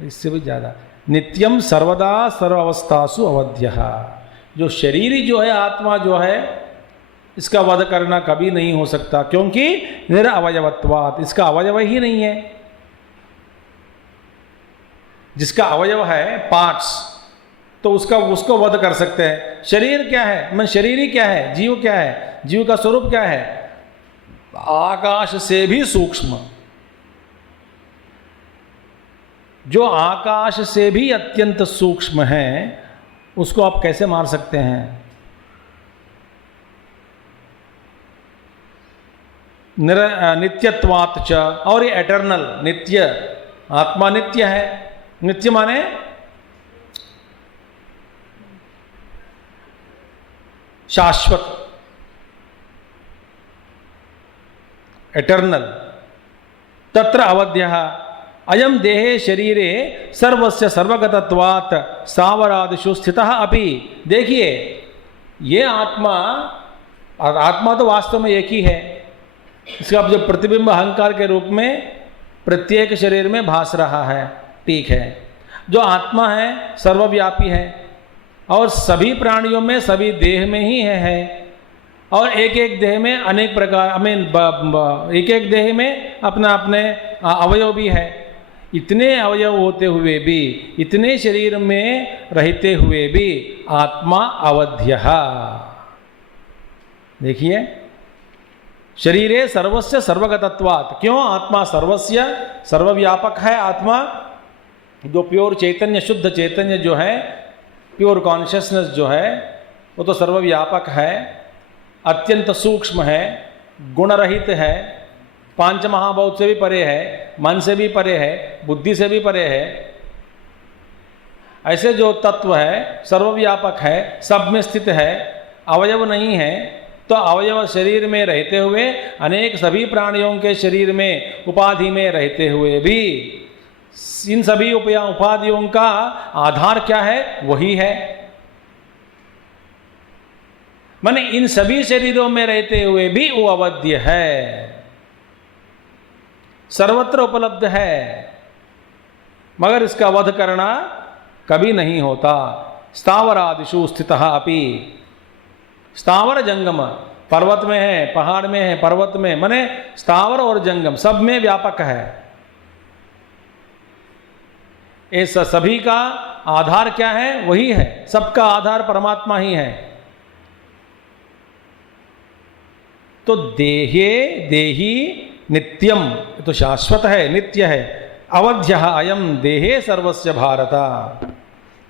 इससे भी ज़्यादा नित्यम सर्वदा सर्व अवस्थासु अवध्यः, जो शरीर जो है, आत्मा जो है, इसका वध करना कभी नहीं हो सकता, क्योंकि निरअवयवत्वात्, इसका अवयव ही नहीं है। जिसका अवयव है, पार्ट्स, तो उसको वध कर सकते हैं। शरीर क्या है? मैं शरीर ही क्या है? जीव क्या है? जीव का स्वरूप क्या है? आकाश से भी सूक्ष्म, जो आकाश से भी अत्यंत सूक्ष्म है, उसको आप कैसे मार सकते हैं? नित्यत्वात् च, और ये एटर्नल, नित्य, आत्मा नित्य है। नित्य माने शाश्वत, एटर्नल। तत्र अवध्यः अयम देहे शरीरे सर्वस्य सर्वगतत्वात् स्थावरादिषु स्थितः अपि। देखिए ये आत्मा तो वास्तव में एक ही है, इसका जो प्रतिबिंब अहंकार के रूप में प्रत्येक शरीर में भास रहा है, ठीक है। जो आत्मा है सर्वव्यापी है और सभी प्राणियों में, सभी देह में ही है। और एक एक देह में अनेक प्रकार, एक एक देह में अपना अपने अवयव भी है। इतने अवयव होते हुए भी, इतने शरीर में रहते हुए भी आत्मा अवध्यः। देखिए शरीरे सर्वस्य सर्वगतत्वात्, क्यों? आत्मा सर्वस्य सर्वव्यापक है। आत्मा जो प्योर चैतन्य, शुद्ध चैतन्य जो है, प्योर कॉन्शियसनेस जो है, वो तो सर्वव्यापक है, अत्यंत सूक्ष्म है, गुणरहित है, पांच महाभूत से भी परे है, मन से भी परे है, बुद्धि से भी परे है। ऐसे जो तत्व है सर्वव्यापक है, सब में स्थित है, अवयव नहीं है। तो अवयव शरीर में रहते हुए, अनेक सभी प्राणियों के शरीर में उपाधि में रहते हुए भी, इन सभी उपाधियों का आधार क्या है? वही है। माने इन सभी शरीरों में रहते हुए भी वो अवध्य है, सर्वत्र उपलब्ध है, मगर इसका वध करना कभी नहीं होता। स्थावरादिषु स्थितः अपि, स्थावर जंगम, पर्वत में है, पहाड़ में है, पर्वत में, माने स्थावर और जंगम सब में व्यापक है। इस सभी का आधार क्या है? वही है, सबका आधार परमात्मा ही है। तो देही नित्यम, तो शाश्वत है, नित्य है। अवध्यः अयम देहे सर्वस्य भारत,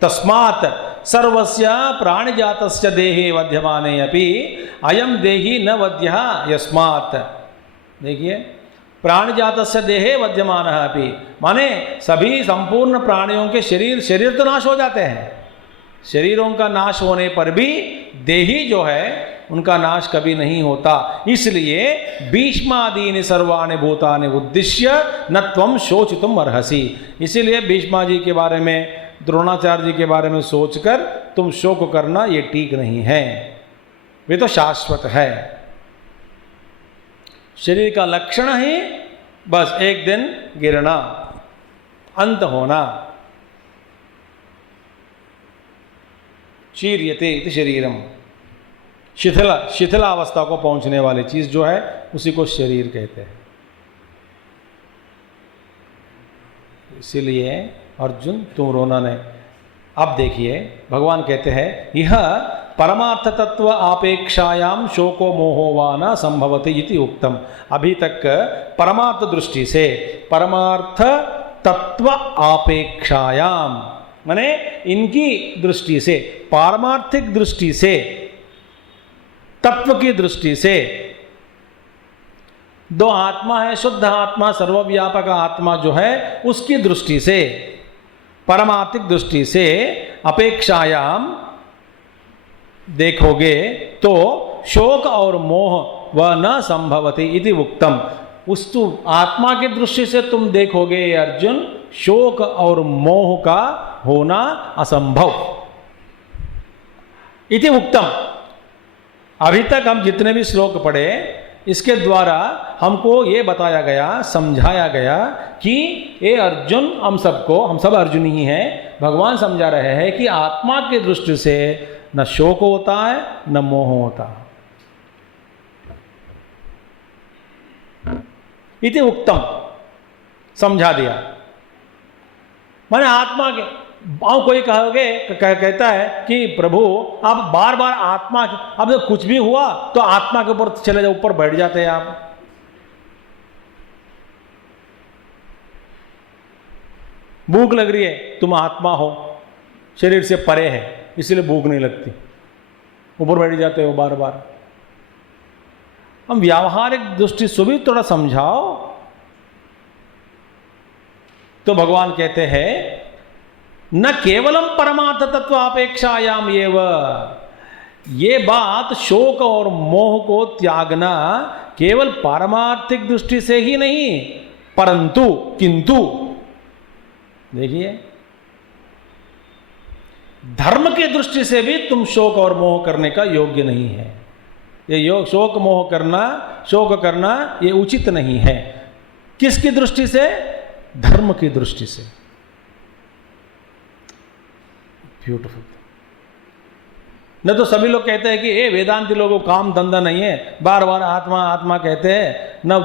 तस्मात् सर्वस्य प्राणिजातस्य देहे वध्यमाने अपि अयम देही न वध्यः यस्मात्। देखिए प्राणिजातस्य देहे वध्यमानः अपि, माने सभी संपूर्ण प्राणियों के शरीर तो नाश हो जाते हैं, शरीरों का नाश होने पर भी देही जो है उनका नाश कभी नहीं होता। इसलिए भीष्मादीनि सर्वाणि भूतानि उद्दिश्य न त्वं शोचितुम् अर्हसि। इसीलिए भीष्मा जी के बारे में, द्रोणाचार्य जी के बारे में सोचकर तुम शोक करना ये ठीक नहीं है, वे तो शाश्वत है। शरीर का लक्षण ही बस एक दिन गिरना, अंत होना। चीर्यते इति शरीरम, शिथिलावस्था को पहुंचने वाली चीज जो है उसी को शरीर कहते हैं। इसीलिए अर्जुन तुम रोना नहीं। अब देखिए भगवान कहते हैं यह परमार्थ तत्व आपेक्षायाम शोको मोहो वा न संभवति इति उक्तम। अभी तक परमार्थ दृष्टि से, परमार्थ तत्व आपेक्षायाम माने इनकी दृष्टि से, पारमार्थिक दृष्टि से, तत्व की दृष्टि से, दो आत्मा है, शुद्ध आत्मा, सर्वव्यापक आत्मा जो है उसकी दृष्टि से, परमार्थिक दृष्टि से अपेक्षायाम देखोगे तो शोक और मोह वह न संभवति इति उक्तम। उस आत्मा की दृष्टि से तुम देखोगे अर्जुन, शोक और मोह का होना असंभव इति उक्तम। अभी तक हम जितने भी श्लोक पढ़े इसके द्वारा हमको ये बताया गया, समझाया गया कि ये अर्जुन, हम सब अर्जुन ही हैं। भगवान समझा रहे हैं कि आत्मा की दृष्टि से न शोक होता है न मोह होता है। इति उक्तम, समझा दिया। माने आत्मा के कोई कहोगे, कहता है कि प्रभु आप बार बार आत्मा, अब जब कुछ भी हुआ तो आत्मा के ऊपर चले जाओ, ऊपर बैठ जाते हैं आप। भूख लग रही है, तुम आत्मा हो, शरीर से परे है, इसलिए भूख नहीं लगती, ऊपर बैठ जाते हो बार बार। हम व्यावहारिक दृष्टि से भी थोड़ा समझाओ। तो भगवान कहते हैं न केवलम परमार्थ तत्व अपेक्षायाम एव, ये बात शोक और मोह को त्यागना केवल पारमार्थिक दृष्टि से ही नहीं, परंतु किंतु देखिए धर्म की दृष्टि से भी तुम शोक और मोह करने का योग्य नहीं है। ये शोक मोह करना, शोक करना ये उचित नहीं है। किसकी दृष्टि से? धर्म की दृष्टि से। ब्यूटीफुल। न तो सभी लोग कहते हैं कि ये वेदांती लोगों को काम धंधा नहीं है, बार बार आत्मा आत्मा कहते हैं। न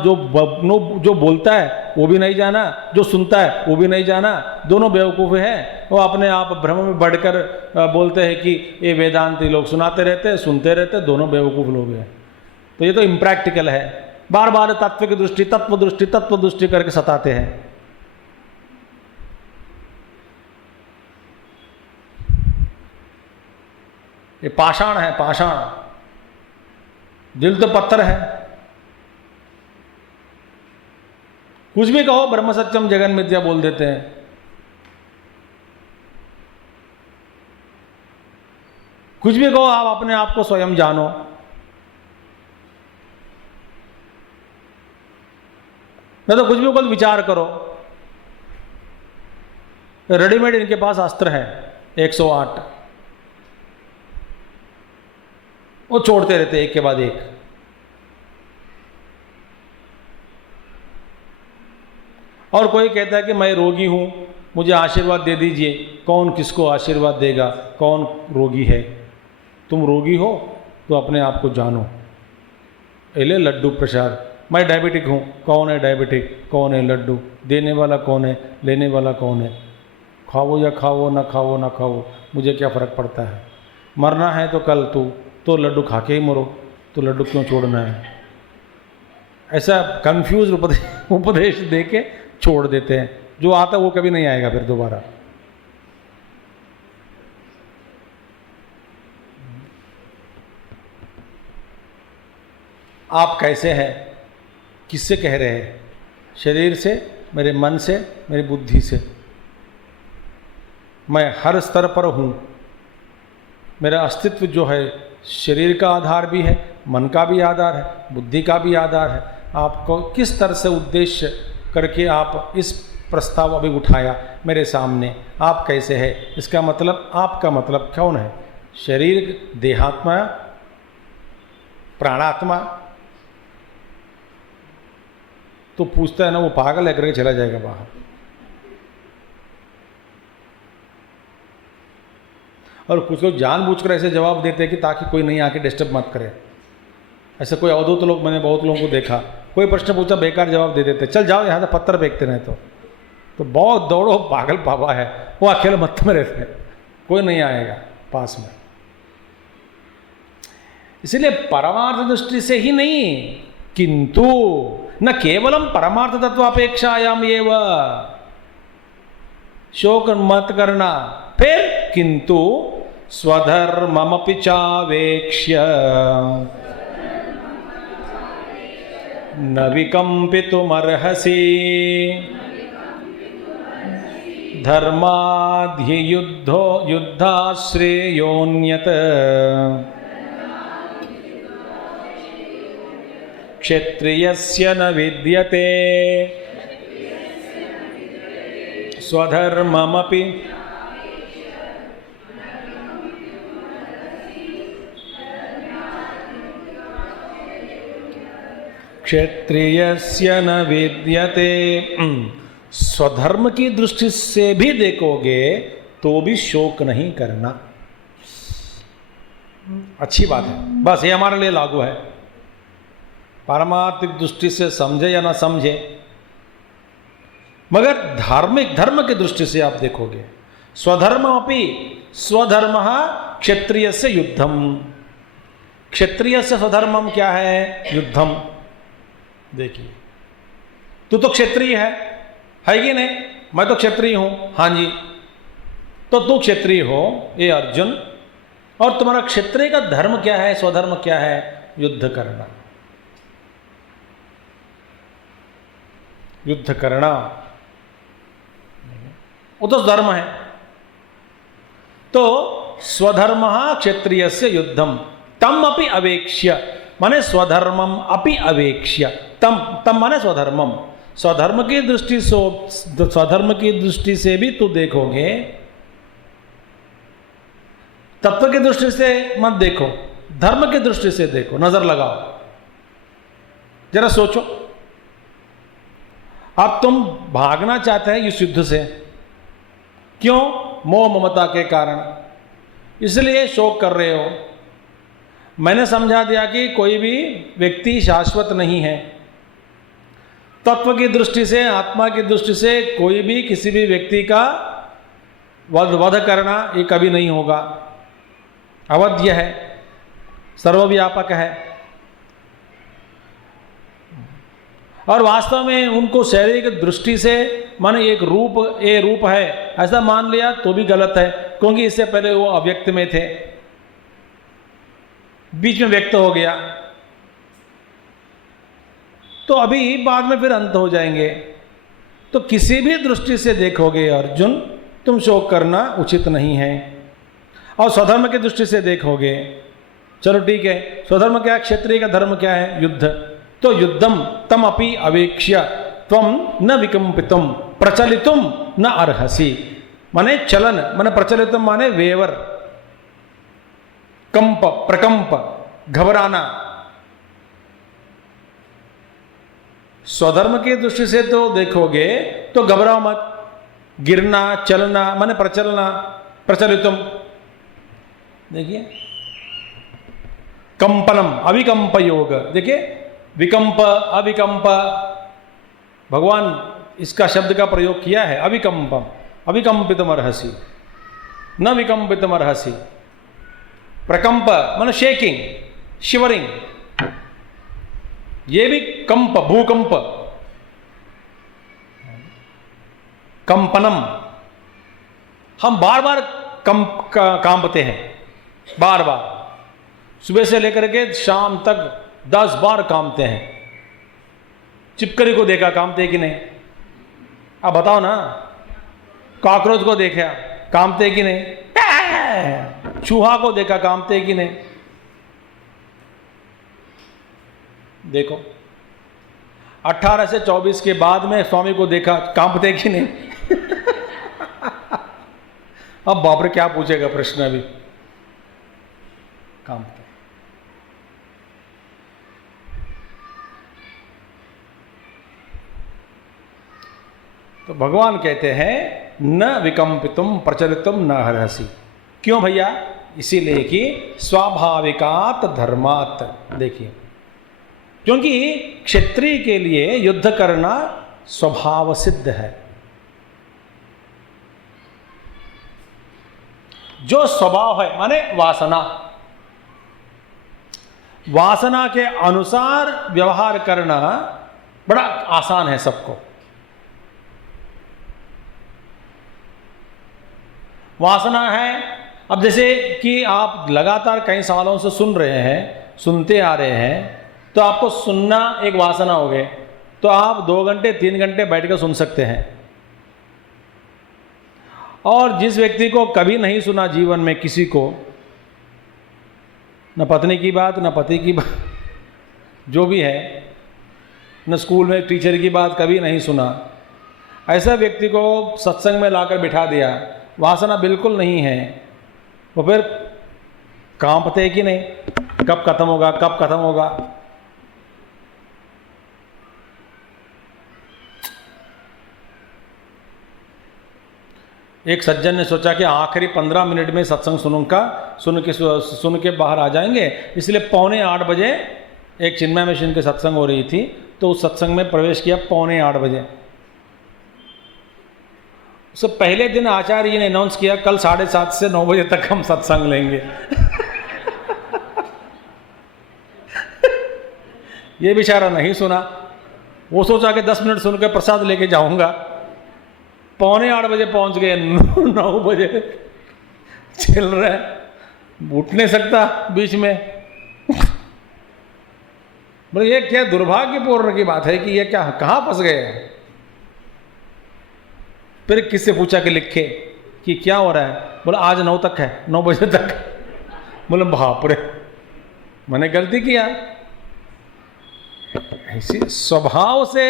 जो बोलता है वो भी नहीं जाना, जो सुनता है वो भी नहीं जाना, दोनों बेवकूफ़ हैं। वो अपने आप भ्रम में बढ़कर बोलते हैं कि ये वेदांती लोग सुनाते रहते हैं, सुनते रहते हैं, दोनों बेवकूफ़ लोग हैं। तो ये तो इम्प्रैक्टिकल है। बार बार तत्व की दृष्टि, तत्व दृष्टि करके सताते हैं। ये पाषाण है, पाषाण। दिल तो पत्थर है। कुछ भी कहो ब्रह्म सत्यम जगन मिथ्या बोल देते हैं। कुछ भी कहो आप अपने आप को स्वयं जानो। नहीं तो कुछ भी कहो विचार करो। रेडीमेड इनके पास अस्त्र है 108, वो छोड़ते रहते एक के बाद एक। और कोई कहता है कि मैं रोगी हूं, मुझे आशीर्वाद दे दीजिए। कौन किसको आशीर्वाद देगा? कौन रोगी है? तुम रोगी हो तो अपने आप को जानो। ले लड्डू प्रसाद। मैं डायबिटिक हूं, कौन है डायबिटिक? कौन है लड्डू? देने वाला कौन है? लेने वाला कौन है? खाओ या खाओ, ना खाओ ना खाओ, मुझे क्या फ़र्क पड़ता है? मरना है तो कल तो लड्डू खा के ही मरो, तो लड्डू क्यों छोड़ना है? ऐसा कंफ्यूज उपदेश दे के छोड़ देते हैं। जो आता वो कभी नहीं आएगा फिर दोबारा। आप कैसे हैं? किससे कह रहे हैं? शरीर से, मेरे मन से, मेरी बुद्धि से। मैं हर स्तर पर हूँ। मेरा अस्तित्व जो है शरीर का आधार भी है, मन का भी आधार है, बुद्धि का भी आधार है। आपको किस तरह से उद्देश्य करके आप इस प्रस्ताव अभी उठाया मेरे सामने? आप कैसे है? इसका मतलब, आपका मतलब कौन है? शरीर, देहात्मा, प्राणात्मा, तो पूछता है ना, वो पागल है करके चला जाएगा बाहर। और कुछ लोग जानबूझकर ऐसे जवाब देते हैं कि ताकि कोई नहीं आके डिस्टर्ब मत करे। ऐसे कोई अवधूत लोग, मैंने बहुत लोगों को देखा, कोई प्रश्न पूछा बेकार जवाब दे देते, चल जाओ यहाँ से पत्थर फेंकते रहे। तो बहुत दौड़ो, पागल बाबा है वो, अकेले मत में रहते हैं, कोई नहीं आएगा पास में। इसलिए परमार्थ दृष्टि से ही नहीं, किंतु न केवलम परमार्थ तत्वापेक्षायाम एव शोक मत करना, फिर किंतु स्वधर्ममपि चावेक्ष्य न विकम्पितुमर्हसि धर्माद्धियुद्धो युद्धाश्रेयोन्यत् क्षत्रियस्य न विद्यते स्वधर्ममपि क्षत्रियस्य न विद्यते। स्वधर्म की दृष्टि से भी देखोगे तो भी शोक नहीं करना। अच्छी बात है, बस ये हमारे लिए लागू है। पारमार्थिक दृष्टि से समझे या ना समझे, मगर धार्मिक धर्म की दृष्टि से आप देखोगे, स्वधर्म अपि स्वधर्म क्षत्रिय से युद्धम। क्षत्रिय से स्वधर्मम क्या है? युद्धम। देखिए, तू तो क्षत्रिय है कि नहीं? मैं तो क्षत्रिय हूं। हाँ जी, तो तू क्षत्रिय हो ये अर्जुन, और तुम्हारा क्षत्रिय का धर्म क्या है, स्वधर्म क्या है? युद्ध करना। युद्ध करना वो तो धर्म है। तो स्वधर्म क्षत्रिय से युद्धम तम अपि अवेक्ष्य, माने स्वधर्मम अपि अवेक्ष्य। तम माने स्वधर्मम। स्वधर्म की दृष्टि से भी तू देखोगे, तत्व की दृष्टि से मत देखो, धर्म की दृष्टि से देखो, नजर लगाओ, जरा सोचो। अब तुम भागना चाहते हैं इस युद्ध से, क्यों? मोह ममता के कारण, इसलिए शोक कर रहे हो। मैंने समझा दिया कि कोई भी व्यक्ति शाश्वत नहीं है। तत्व की दृष्टि से, आत्मा की दृष्टि से कोई भी किसी भी व्यक्ति का वध करना ये कभी नहीं होगा। अवध्य है, सर्वव्यापक है, और वास्तव में उनको शारीरिक दृष्टि से माने एक रूप, ये रूप है ऐसा मान लिया तो भी गलत है, क्योंकि इससे पहले वो अव्यक्त में थे, बीच में व्यक्त हो गया, तो अभी बाद में फिर अंत हो जाएंगे। तो किसी भी दृष्टि से देखोगे अर्जुन, तुम शोक करना उचित नहीं है। और स्वधर्म की दृष्टि से देखोगे, चलो ठीक है, स्वधर्म क्या है? क्षत्रिय का धर्म क्या है? युद्ध। तो युद्धम तम अपि अवेक्ष्य त्वम न विकम्पितुम प्रचलितुम न अर्हसि। माने चलन, माने प्रचलितुम माने वेवर, कंप, प्रकंप, घबराना। स्वधर्म की दृष्टि से तो देखोगे तो घबराओ मत, गिरना, चलना माने प्रचलना, प्रचलितुम। देखिए, कंपनम, अविकंप योग। देखिए, विकंप, अविकंप, भगवान इसका शब्द का प्रयोग किया है। अविकंपम, अविकंपितम अर्हसि, न विकंपितम अर्हसि। प्रकंप माने शेकिंग, शिवरिंग, ये भी कंप, भूकंप। कंपनम, हम बार बार कांपते हैं, बार बार, सुबह से लेकर के शाम तक 10 बार कांपते हैं। चिपकली को देखा, कांपते कि नहीं? आप बताओ ना। कॉकरोच को देखा, कांपते कि नहीं? चूहा को देखा, कांपते कि नहीं? देखो, 18 से 24 के बाद में स्वामी को देखा, कांपते कि नहीं? अब बाप रे क्या पूछेगा प्रश्न, अभी कांपते। तो भगवान कहते हैं न विकम्पितुम प्रचलितुम न हरहसी। क्यों भैया? इसीलिए कि स्वाभाविकात धर्मात। देखिए, क्योंकि क्षत्रिय के लिए युद्ध करना स्वभाव सिद्ध है। जो स्वभाव है माने वासना, वासना के अनुसार व्यवहार करना बड़ा आसान है सबको। वासना है, अब जैसे कि आप लगातार कई सालों से सुन रहे हैं, सुनते आ रहे हैं, तो आपको सुनना एक वासना हो गए, तो आप 2 घंटे 3 घंटे बैठकर सुन सकते हैं। और जिस व्यक्ति को कभी नहीं सुना जीवन में किसी को, न पत्नी की बात न पति की बात, जो भी है, न स्कूल में टीचर की बात कभी नहीं सुना, ऐसा व्यक्ति को सत्संग में लाकर बिठा दिया, वासना बिल्कुल नहीं है, वो फिर कांपते कि नहीं, कब खत्म होगा कब खत्म होगा। एक सज्जन ने सोचा कि आखिरी 15 मिनट में सत्संग सुनूंगा, सुन के बाहर आ जाएंगे, इसलिए 7:45 बजे एक चिन्मय मिशन के सत्संग हो रही थी, तो उस सत्संग में प्रवेश किया 7:45 बजे। उससे पहले दिन आचार्य जी ने अनाउंस किया कल 7:30 से 9 बजे तक हम सत्संग लेंगे। ये बेचारा नहीं सुना, वो सोचा कि 10 मिनट सुनकर प्रसाद लेके जाऊंगा, 7:45 बजे पहुंच गए, 9 बजे चल रहा है, उठ नहीं सकता बीच में। बोले ये क्या दुर्भाग्यपूर्ण की बात है कि ये क्या कहाँ फंस गए। फिर किससे पूछा कि लिखे कि क्या हो रहा है, बोला आज 9 तक है, 9 बजे तक। बोले बाप रे, मैंने गलती किया। ऐसी स्वभाव से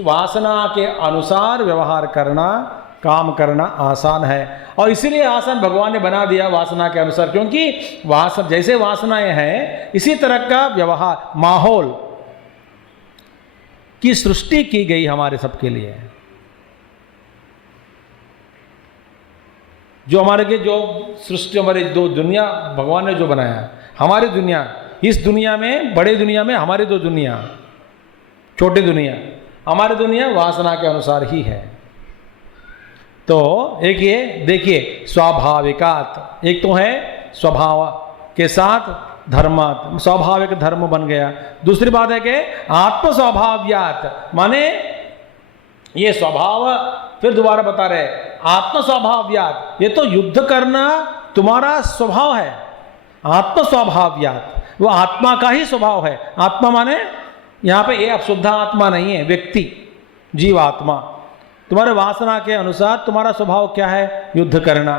वासना के अनुसार व्यवहार करना, काम करना आसान है, और इसीलिए आसान भगवान ने बना दिया वासना के अनुसार, क्योंकि जैसे वासनाएं हैं इसी तरह का व्यवहार, माहौल की सृष्टि की गई हमारे सबके लिए। जो हमारे के जो सृष्टि, हमारी दो दुनिया भगवान ने जो बनाया, हमारी दुनिया, इस दुनिया में, बड़े दुनिया में हमारी दो दुनिया, छोटी दुनिया, हमारी दुनिया वासना के अनुसार ही है। तो एक ये देखिए स्वाभाविकात, एक तो है स्वभाव के साथ धर्मात, स्वाभाविक धर्म बन गया। दूसरी बात है कि आत्म स्वभाव्यात, माने ये स्वभाव, फिर दोबारा बता रहे आत्म स्वभाव्यात, ये तो युद्ध करना तुम्हारा स्वभाव है। आत्म स्वभाव्यात, वो आत्मा का ही स्वभाव है। आत्मा माने यहाँ पे ये शुद्ध आत्मा नहीं है, व्यक्ति, जीव आत्मा। तुम्हारे वासना के अनुसार तुम्हारा स्वभाव क्या है? युद्ध करना।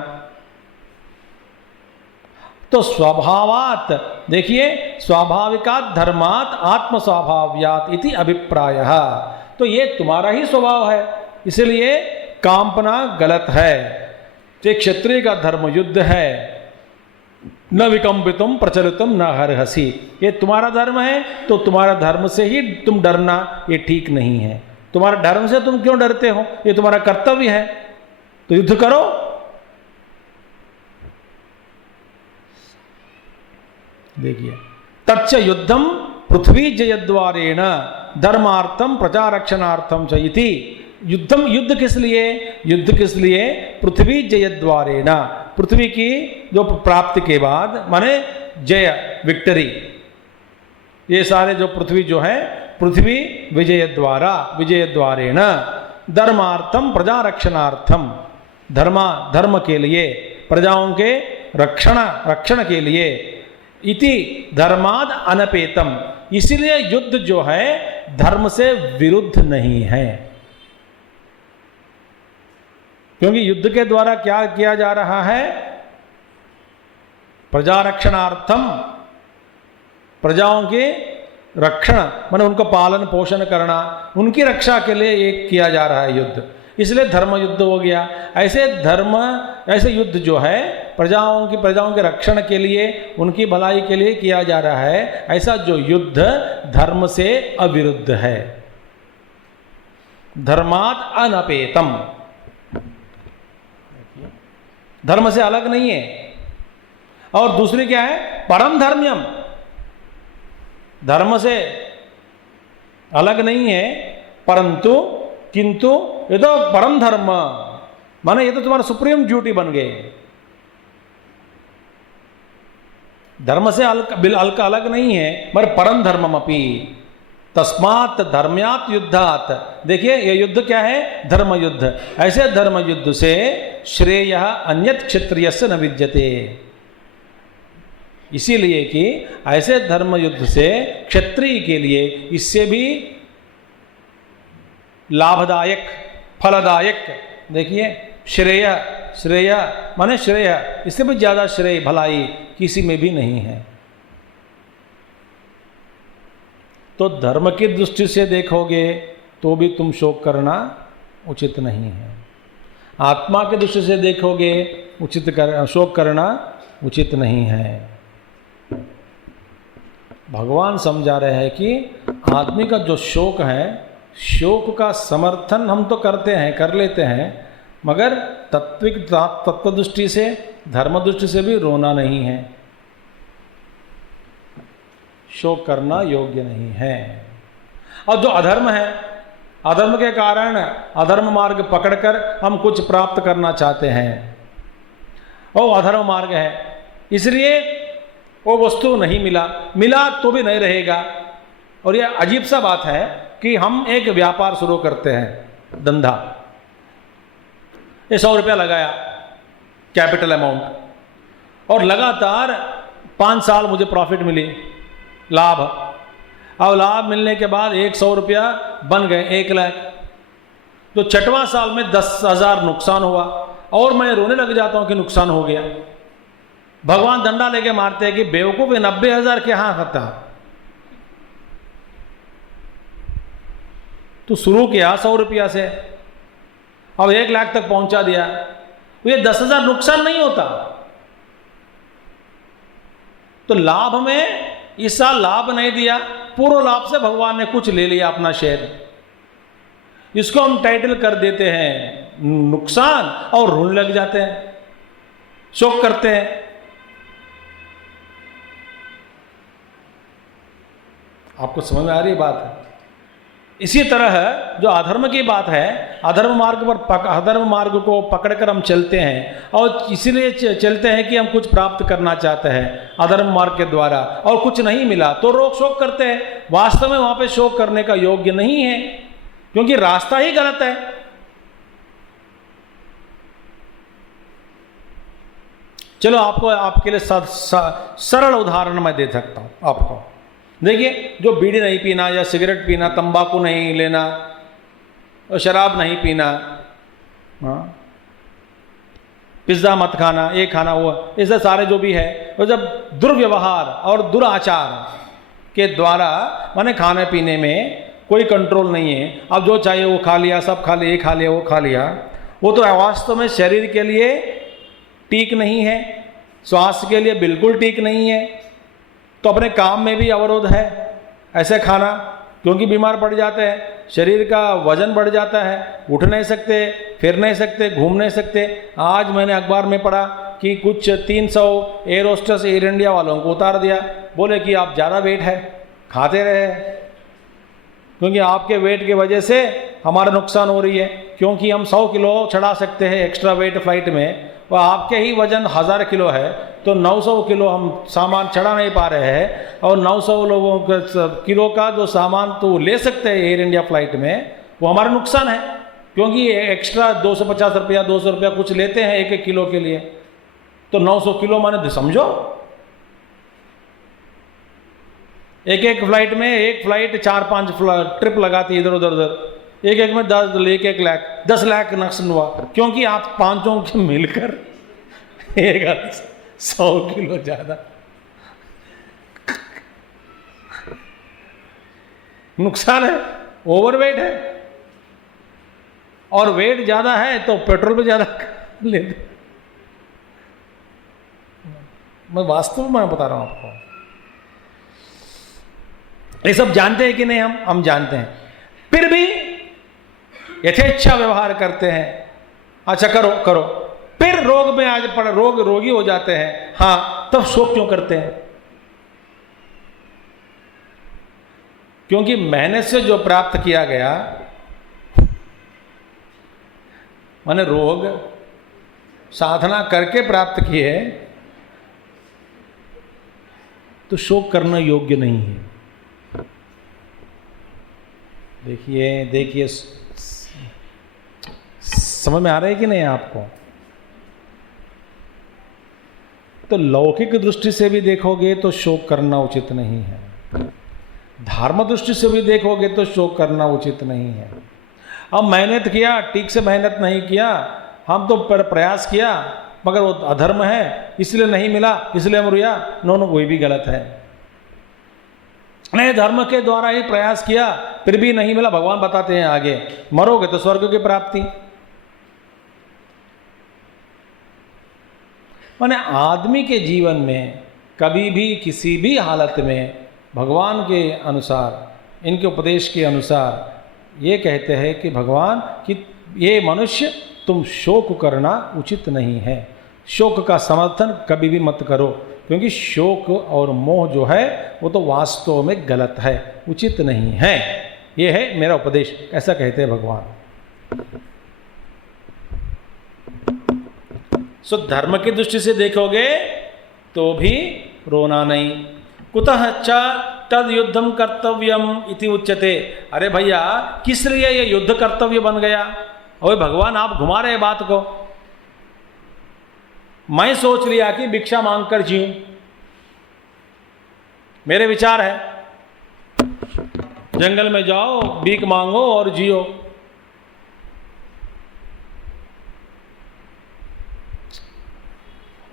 तो स्वभावात, देखिए स्वाभाविकात धर्मात आत्म स्वभाव्यात इति अभिप्रायः, तो ये तुम्हारा ही स्वभाव है, इसलिए कांपना गलत है। तो क्षत्रिय का धर्म युद्ध है, न विकम्पितुम प्रचलितुम न हरहसी, ये तुम्हारा धर्म है, तो तुम्हारा धर्म से ही तुम डरना, ये ठीक नहीं है। तुम्हारा धर्म से तुम क्यों डरते हो? ये तुम्हारा कर्तव्य है, तो युद्ध करो। देखिए तच्च युद्धम पृथ्वी जयद्वारेण धर्मार्थम प्रजारक्षणार्थम च इति। युद्धम, युद्ध किस लिए? युद्ध किस लिए? पृथ्वी जयद्वारेण, पृथ्वी की जो प्राप्ति के बाद, माने जय, विक्टरी, ये सारे जो पृथ्वी जो है, पृथ्वी विजय द्वारा, विजय द्वारेण धर्मार्थम प्रजारक्षणार्थम, धर्म के लिए, प्रजाओं के रक्षण के लिए, इति धर्माद अनपेतम, इसलिए युद्ध जो है धर्म से विरुद्ध नहीं है। क्योंकि युद्ध के द्वारा क्या किया जा रहा है? प्रजारक्षणार्थम, प्रजाओं के रक्षण, माने उनको पालन पोषण करना, उनकी रक्षा के लिए एक किया जा रहा है युद्ध, इसलिए धर्म युद्ध हो गया। ऐसे युद्ध जो है प्रजाओं के रक्षण के लिए, उनकी भलाई के लिए किया जा रहा है, ऐसा जो युद्ध धर्म से अविरुद्ध है। धर्मात् अनपेतम, धर्म से अलग नहीं है। और दूसरी क्या है? परम धर्म्यम, धर्म से अलग नहीं है, परंतु किंतु ये तो परम धर्म, माने ये तो तुम्हारा सुप्रीम ड्यूटी बन गए। धर्म से अलग अलग नहीं है, मगर परम धर्मम अपि तस्मात् धर्म्यात् युद्धात्। देखिए ये युद्ध क्या है? धर्म युद्ध। ऐसे धर्म युद्ध से श्रेय अन्यत क्षत्रियस्य न विद्यते, इसीलिए कि ऐसे धर्म युद्ध से क्षत्रिय के लिए इससे भी लाभदायक, फलदायक, देखिए श्रेय, श्रेय माने श्रेय, इससे भी ज्यादा श्रेय, भलाई किसी में भी नहीं है। तो धर्म की दृष्टि से देखोगे तो भी तुम शोक करना उचित नहीं है, आत्मा की दृष्टि से देखोगे शोक करना उचित नहीं है। भगवान समझा रहे हैं कि आदमी का जो शोक है, शोक का समर्थन हम तो करते हैं, कर लेते हैं, मगर तात्विक तत्व दृष्टि से, धर्म दृष्टि से भी रोना नहीं है, शोक करना योग्य नहीं है। और जो अधर्म है, अधर्म के कारण अधर्म मार्ग पकड़कर हम कुछ प्राप्त करना चाहते हैं, वो अधर्म मार्ग है, इसलिए वो वस्तु नहीं मिला, मिला तो भी नहीं रहेगा। और ये अजीब सा बात है कि हम एक व्यापार शुरू करते हैं, धंधा, ये 100 रुपया लगाया कैपिटल अमाउंट, और लगातार 5 साल मुझे प्रॉफिट मिली, लाभ। अब लाभ मिलने के बाद 100 रुपया बन गए 1 लाख, तो 6वां साल में 10,000 नुकसान हुआ, और मैं रोने लग जाता हूं कि नुकसान हो गया। भगवान डंडा लेके मारते हैं कि बेवकूफ 90,000 के यहाँ खाता। तो शुरू किया 100 रुपया से, अब 1 लाख तक पहुंचा दिया, तो ये 10,000 नुकसान नहीं होता। तो लाभ में इस साल लाभ नहीं दिया, पूर्व लाभ से भगवान ने कुछ ले लिया अपना शेयर, इसको हम टाइटल कर देते हैं नुकसान, और रोने लग जाते हैं, शोक करते हैं। आपको समझ में आ रही बात? इसी तरह जो अधर्म की बात है, अधर्म मार्ग को पकड़कर हम चलते हैं, और इसीलिए चलते हैं कि हम कुछ प्राप्त करना चाहते हैं अधर्म मार्ग के द्वारा, और कुछ नहीं मिला तो रोक शोक करते हैं। वास्तव में वहां पे शोक करने का योग्य नहीं है, क्योंकि रास्ता ही गलत है। चलो आपके लिए सरल उदाहरण मैं दे सकता हूं आपको। देखिए, जो बीड़ी नहीं पीना या सिगरेट पीना, तंबाकू नहीं लेना और शराब नहीं पीना, पिज्ज़ा मत खाना, ये खाना वो, ऐसे सारे जो भी है, वो जब दुर्व्यवहार और दुराचार के द्वारा, माने खाने पीने में कोई कंट्रोल नहीं है, अब जो चाहिए वो खा लिया, सब खा लिया, ये खा लिया, वो खा लिया, वो तो वास्तव में शरीर के लिए ठीक नहीं है, स्वास्थ्य के लिए बिल्कुल ठीक नहीं है। तो अपने काम में भी अवरोध है ऐसे खाना, क्योंकि बीमार पड़ जाते हैं, शरीर का वजन बढ़ जाता है, उठ नहीं सकते, फिर नहीं सकते, घूम नहीं सकते। आज मैंने अखबार में पढ़ा कि कुछ 300 एयर होस्टेस एयर इंडिया वालों को उतार दिया, बोले कि आप ज़्यादा वेट है, खाते रहे, क्योंकि आपके वेट की वजह से हमारा नुकसान हो रही है, क्योंकि हम 100 किलो चढ़ा सकते हैं एक्स्ट्रा वेट फ्लाइट में, और आपके ही वजन 1000 किलो है, तो 900 किलो हम सामान चढ़ा नहीं पा रहे हैं, और 900 लोगों किलो का जो सामान तो ले सकते हैं एयर इंडिया फ्लाइट में, वो हमारा नुकसान है, क्योंकि एक्स्ट्रा 250 रुपया 200 रुपया कुछ लेते हैं 1-1 किलो के लिए। तो 900 किलो माने समझो, एक फ्लाइट में, एक फ्लाइट 4-5 ट्रिप लगाती है इधर उधर, एक में 10 लाख नुकसान हुआ, क्योंकि आप पांचों के मिलकर 100 किलो ज्यादा नुकसान है, ओवरवेट है, और वेट ज्यादा है तो पेट्रोल भी ज्यादा लेते। मैं वास्तव में बता रहा हूं आपको, ये सब जानते हैं कि नहीं? हम जानते हैं, फिर भी यथेच्छा व्यवहार करते हैं, अच्छा करो करो, फिर रोग में आज रोगी हो जाते हैं, हाँ तब शोक क्यों करते हैं? क्योंकि मेहनत से जो प्राप्त किया गया, माने रोग साधना करके प्राप्त किए, तो शोक करना योग्य नहीं है। देखिए देखिए, समझ में आ रहा है कि नहीं आपको? तो लौकिक दृष्टि से भी देखोगे तो शोक करना उचित नहीं है, धर्म दृष्टि से भी देखोगे तो शोक करना उचित नहीं है। अब मेहनत किया, ठीक से मेहनत नहीं किया, हम तो प्रयास किया मगर वो अधर्म है इसलिए नहीं मिला, इसलिए मरुया, नो वही भी गलत है। नहीं, धर्म के द्वारा ही प्रयास किया फिर भी नहीं मिला, भगवान बताते हैं आगे मरोगे तो स्वर्ग की प्राप्ति। माने आदमी के जीवन में कभी भी किसी भी हालत में भगवान के अनुसार, इनके उपदेश के अनुसार ये कहते हैं कि भगवान कि ये मनुष्य तुम शोक करना उचित नहीं है, शोक का समर्थन कभी भी मत करो, क्योंकि शोक और मोह जो है वो तो वास्तव में गलत है, उचित नहीं है। ये है मेरा उपदेश, ऐसा कहते हैं भगवान। सो धर्म की दृष्टि से देखोगे तो भी रोना नहीं। कुतः च तद युद्धम कर्तव्यम इति उच्यते। अरे भैया किस लिए ये युद्ध कर्तव्य बन गया? ओए भगवान आप घुमा रहे बात को। मैं सोच लिया कि भिक्षा मांगकर जीऊं, मेरे विचार है जंगल में जाओ भीख मांगो और जियो।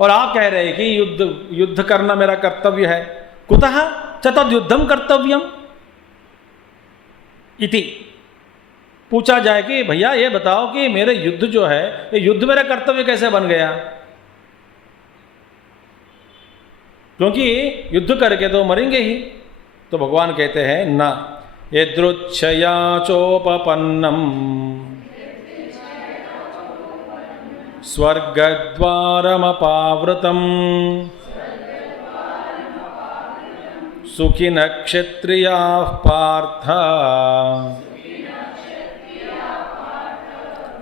और आप कह रहे हैं कि युद्ध करना मेरा कर्तव्य है। कुतः च तद युद्धम कर्तव्यम इति। पूछा जाए कि भैया ये बताओ कि मेरे युद्ध जो है, ये युद्ध मेरा कर्तव्य कैसे बन गया? क्योंकि युद्ध करके तो मरेंगे ही। तो भगवान कहते हैं न यदृच्छया चोपपन्नम स्वर्गद्वारमपावृतम सुखिन क्षत्रियाः पार्थ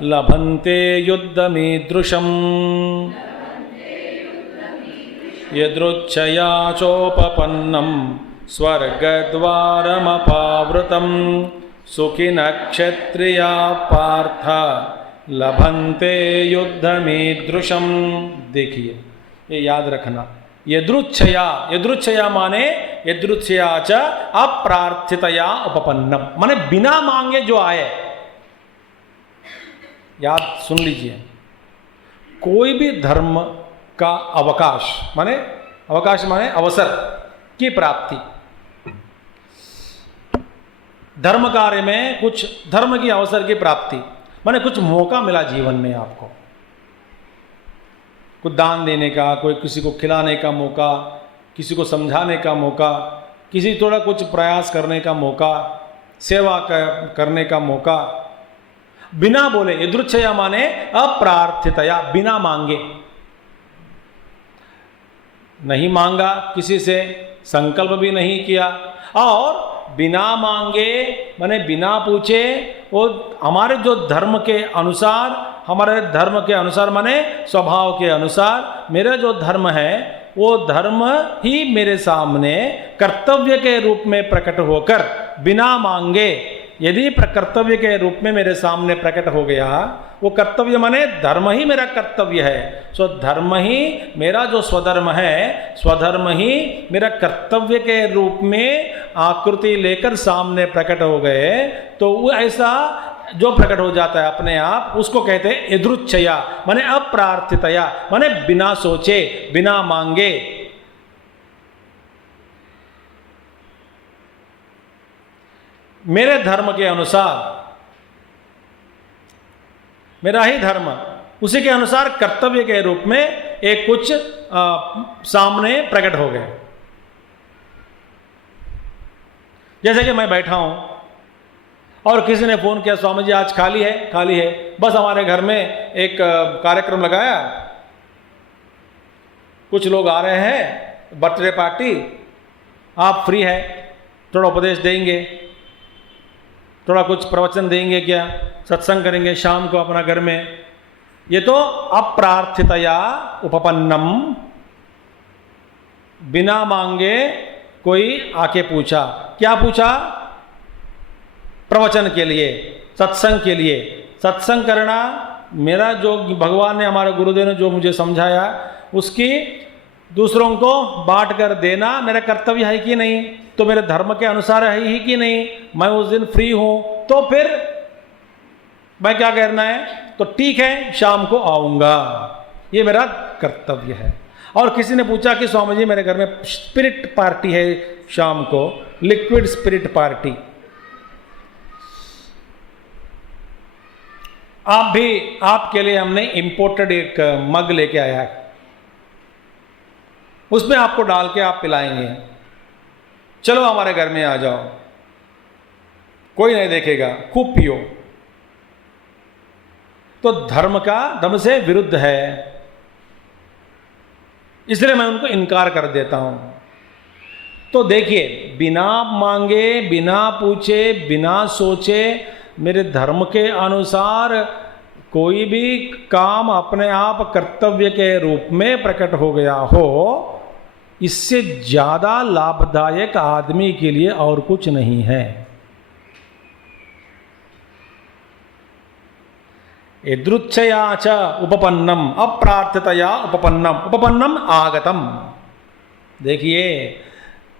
लभन्ते युद्धमीदृशम् यदृच्छया चोपपन्नं स्वर्गद्वारमपावृतं सुखिन क्षत्रियाः पार्थ लभन्ते युद्धमीदृशम्। देखिए ये याद रखना, यदृच्छया, यदृच्छया माने यदृच्छया च अप्रार्थितया उपपन्नम, माने बिना मांगे जो आए। याद सुन लीजिए, कोई भी धर्म का अवकाश माने अवसर की प्राप्ति, धर्म कार्य में कुछ धर्म की अवसर की प्राप्ति माने कुछ मौका मिला जीवन में आपको, कुछ दान देने का, कोई किसी को खिलाने का मौका, किसी को समझाने का मौका, किसी थोड़ा कुछ प्रयास करने का मौका, सेवा करने का मौका, बिना बोले। यदृच्छया माने अप्रार्थितया, बिना मांगे, नहीं मांगा किसी से, संकल्प भी नहीं किया, और बिना मांगे माने बिना पूछे, वो हमारे जो धर्म के अनुसार, हमारे धर्म के अनुसार माने स्वभाव के अनुसार मेरा जो धर्म है वो धर्म ही मेरे सामने कर्तव्य के रूप में प्रकट होकर बिना मांगे यदि कर्तव्य के रूप में मेरे सामने प्रकट हो गया, वो कर्तव्य माने धर्म ही मेरा कर्तव्य है। सो धर्म ही मेरा जो स्वधर्म है, स्वधर्म ही मेरा कर्तव्य के रूप में आकृति लेकर सामने प्रकट हो गए, तो वो ऐसा जो प्रकट हो जाता है अपने आप, उसको कहते हैं यदृच्छया माने अप्रार्थितया, माने बिना सोचे बिना मांगे। मेरे धर्म के अनुसार, मेरा ही धर्म, उसी के अनुसार कर्तव्य के रूप में एक कुछ सामने प्रकट हो गए। जैसे कि मैं बैठा हूं और किसी ने फ़ोन किया, स्वामी जी आज खाली है, खाली है, बस हमारे घर में एक कार्यक्रम लगाया, कुछ लोग आ रहे हैं, बर्थडे पार्टी, आप फ्री है, थोड़ा उपदेश देंगे, थोड़ा कुछ प्रवचन देंगे क्या, सत्संग करेंगे शाम को अपना घर में। ये तो अप्रार्थितया उपपन्नम, बिना मांगे कोई आके पूछा। क्या पूछा? प्रवचन के लिए, सत्संग के लिए। सत्संग करना मेरा जो भगवान ने, हमारे गुरुदेव ने जो मुझे समझाया, उसकी दूसरों को बांट कर देना मेरा कर्तव्य है कि नहीं? तो मेरे धर्म के अनुसार है ही कि नहीं? मैं उस दिन फ्री हूं, तो फिर मैं क्या करना है? तो ठीक है, शाम को आऊंगा, ये मेरा कर्तव्य है। और किसी ने पूछा कि स्वामी जी मेरे घर में स्पिरिट पार्टी है शाम को, लिक्विड स्पिरिट पार्टी, आप भी, आपके लिए हमने इंपोर्टेड एक मग लेके आया है, उसमें आपको डाल के आप पिलाएंगे, चलो हमारे घर में आ जाओ, कोई नहीं देखेगा, खूब पियो। तो धर्म से विरुद्ध है, इसलिए मैं उनको इनकार कर देता हूं। तो देखिए, बिना मांगे, बिना पूछे, बिना सोचे, मेरे धर्म के अनुसार कोई भी काम अपने आप कर्तव्य के रूप में प्रकट हो गया हो, इससे ज्यादा लाभदायक आदमी के लिए और कुछ नहीं है। यदृच्छया च उपपन्नम, अप्रार्थतया उपपन्नम, उपपन्नम आगतम। देखिए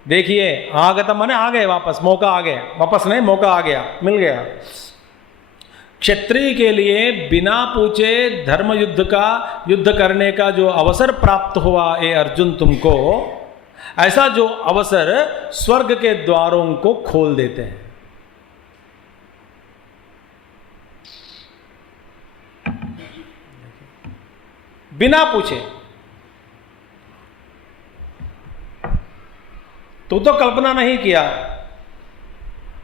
देखिए, आगतम माने आ गए, वापस मौका आ गया, वापस नहीं, मौका आ गया, मिल गया। क्षत्रिय के लिए बिना पूछे धर्म युद्ध करने का जो अवसर प्राप्त हुआ ए अर्जुन तुमको, ऐसा जो अवसर स्वर्ग के द्वारों को खोल देते हैं। बिना पूछे तू तो कल्पना नहीं किया,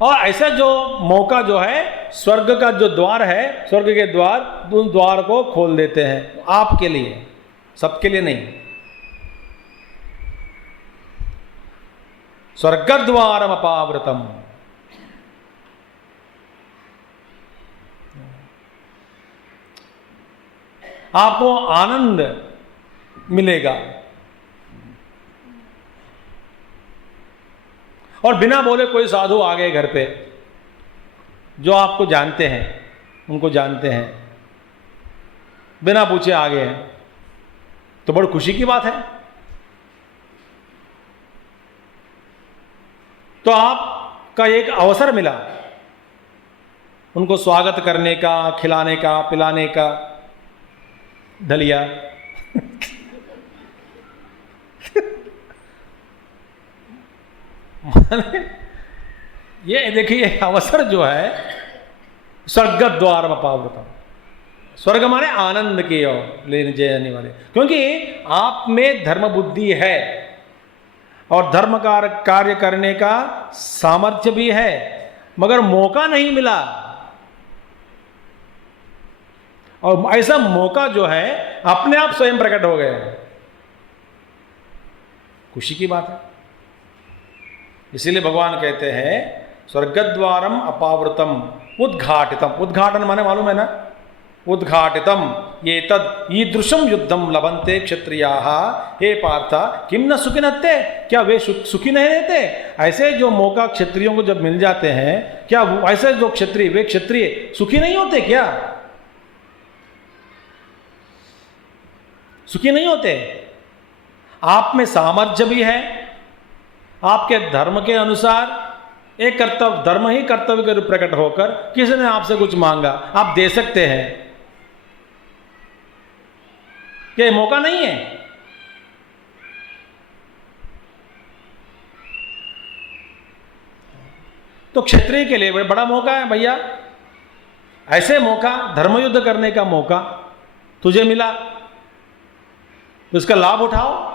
और ऐसा जो मौका जो है, स्वर्ग का जो द्वार है, स्वर्ग के द्वार, उन द्वार को खोल देते हैं आपके लिए, सबके लिए नहीं। स्वर्गद्वारम अपावृतम, आपको आनंद मिलेगा। और बिना बोले कोई साधु आ गए घर पे, जो आपको जानते हैं, उनको जानते हैं, बिना पूछे आ गए हैं, तो बड़ी खुशी की बात है। तो आपका एक अवसर मिला उनको स्वागत करने का, खिलाने का, पिलाने का। दलिया ये देखिए, अवसर जो है, स्वर्ग द्वार अपावृतम, स्वर्ग माने आनंद की ओर ले जाने वाले। क्योंकि आप में धर्म बुद्धि है और धर्म कार्य करने का सामर्थ्य भी है, मगर मौका नहीं मिला। और ऐसा मौका जो है अपने आप स्वयं प्रकट हो गए, खुशी की बात है। इसीलिए भगवान कहते हैं स्वर्गद्वारम अपावृतम उद्घाटितम। उद्घाटन माने मालूम है ना? उद्घाटितम ये तद ईदृशम युद्धम लभन्ते क्षत्रियाः हे पार्थ किम न सुखिनत्ते, क्या वे सुखी नहीं रहते? ऐसे जो मौका क्षत्रियों को जब मिल जाते हैं, क्या ऐसे जो क्षत्रिय, वे क्षत्रिय सुखी नहीं होते क्या? सुखी नहीं होते। आप में सामर्थ्य भी है, आपके धर्म के अनुसार एक कर्तव्य, धर्म ही कर्तव्य के रूप प्रकट होकर किसी ने आपसे कुछ मांगा, आप दे सकते हैं। क्या ये मौका नहीं है? तो क्षत्रिय के लिए बड़ा मौका है भैया। ऐसे मौका, धर्मयुद्ध करने का मौका तुझे मिला, तो इसका लाभ उठाओ।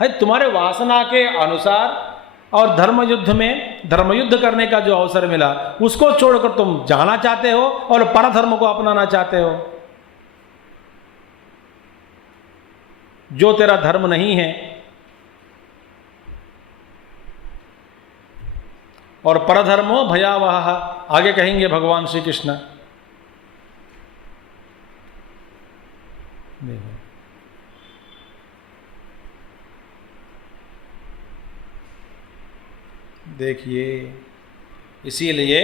है तुम्हारे वासना के अनुसार और धर्म युद्ध करने का जो अवसर मिला उसको छोड़कर तुम जाना चाहते हो और परधर्म को अपनाना चाहते हो। जो तेरा धर्म नहीं है और परधर्मो भयावह, आगे कहेंगे भगवान श्री कृष्ण। देखिए, इसीलिए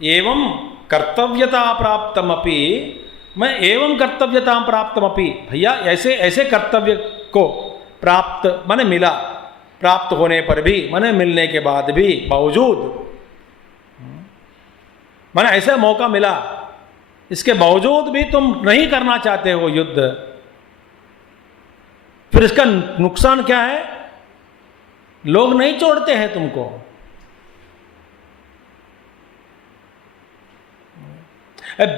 एवं कर्तव्यता प्राप्तमपि, मैं एवं कर्तव्यता प्राप्तमपि, भैया ऐसे ऐसे कर्तव्य को प्राप्त माने मिला, प्राप्त होने पर भी माने मिलने के बाद भी बावजूद, माने ऐसा मौका मिला, इसके बावजूद भी तुम नहीं करना चाहते हो युद्ध। फिर इसका नुकसान क्या है? लोग नहीं छोड़ते हैं तुमको।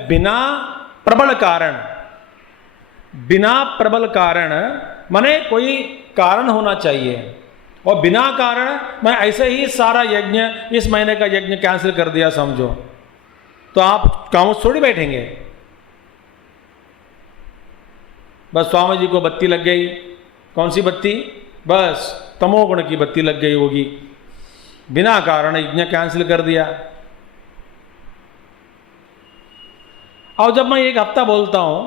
बिना प्रबल कारण माने कोई कारण होना चाहिए, और बिना कारण मैं ऐसे ही सारा यज्ञ, इस महीने का यज्ञ कैंसिल कर दिया समझो, तो आप काम छोड़ बैठेंगे। बस स्वामी जी को बत्ती लग गई, कौन सी बत्ती? बस तमोगुण की बत्ती लग गई होगी, बिना कारण यज्ञ कैंसिल कर दिया। और जब मैं एक हफ्ता बोलता हूं,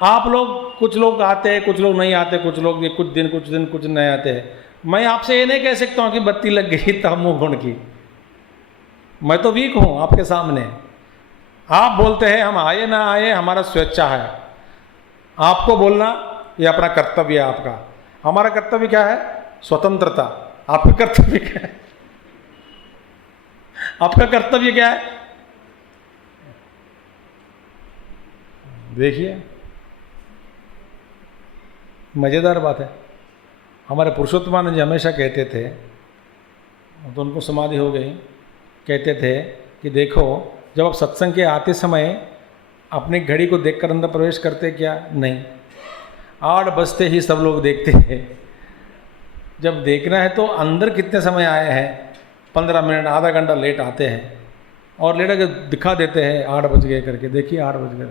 आप लोग, कुछ लोग आते हैं, कुछ लोग नहीं आते, कुछ लोग कुछ दिन नहीं आते हैं, मैं आपसे ये नहीं कह सकता हूं कि बत्ती लग गई तमोगुण की। मैं तो वीक हूं आपके सामने। आप बोलते हैं हम आए ना आए हमारा स्वेच्छा है, आपको बोलना ये अपना कर्तव्य है आपका। हमारा कर्तव्य क्या है? स्वतंत्रता। आपका कर्तव्य क्या है? आपका कर्तव्य क्या है? देखिए, मजेदार बात है। हमारे पुरुषोत्तमानंद जी हमेशा कहते थे, तो उनको समाधि हो गई, कहते थे कि देखो, जब आप सत्संग के आते समय अपनी घड़ी को देखकर अंदर प्रवेश करते क्या? नहीं, 8 बजते ही सब लोग देखते हैं। जब देखना है तो अंदर कितने समय आए हैं, 15 मिनट आधा घंटा लेट आते हैं और लेट आके दिखा देते हैं 8 बज गए करके। देखिए 8 बज गए।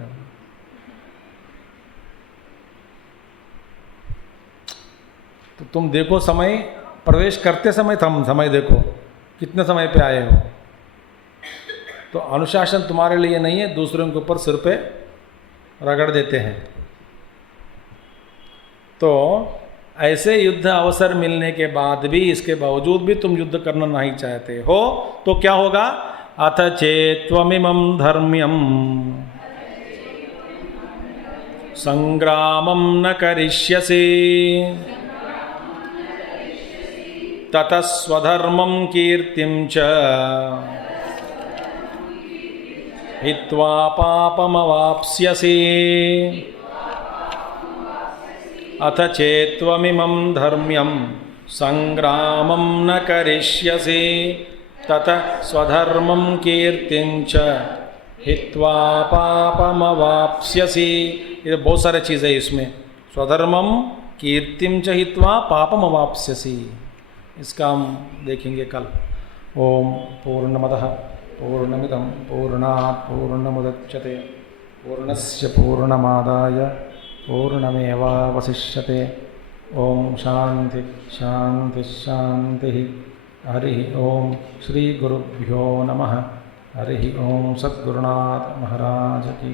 तो तुम देखो समय, प्रवेश करते समय समय देखो कितने समय पे आए हो। तो अनुशासन तुम्हारे लिए नहीं है, दूसरों के ऊपर सिर पे रगड़ देते हैं। तो ऐसे युद्ध अवसर मिलने के बाद भी, इसके बावजूद भी तुम युद्ध करना नहीं चाहते हो, तो क्या होगा? अथ चेत्त्वमिमं धर्म्यं संग्रामं न करिष्यसि ततः स्वधर्मं कीर्तिं च हित्वा पापमवाप्स्यसि। अथ चेत्त्वमिमं धर्म्यं संग्रामं न करिष्यसि ततः स्वधर्मं कीर्तिं च हित्वा पापमवाप्स्यसि। ये बहुत सारे चीज़ें इसमें, स्वधर्मं कीर्तिं च हित्वा पापमवाप्स्यसि, इसका हम देखेंगे कल। ओम पूर्णमदः पूर्णमिदं पूर्णात् पूर्णमुदच्यते पूर्णस्य पूर्णमादाय पूर्णमेवावशिष्यते। ओम शांति शांति शांति। हरि ओम श्री गुरुभ्यो नमः। हरि ओम सद्गुरुनाथ महाराज की।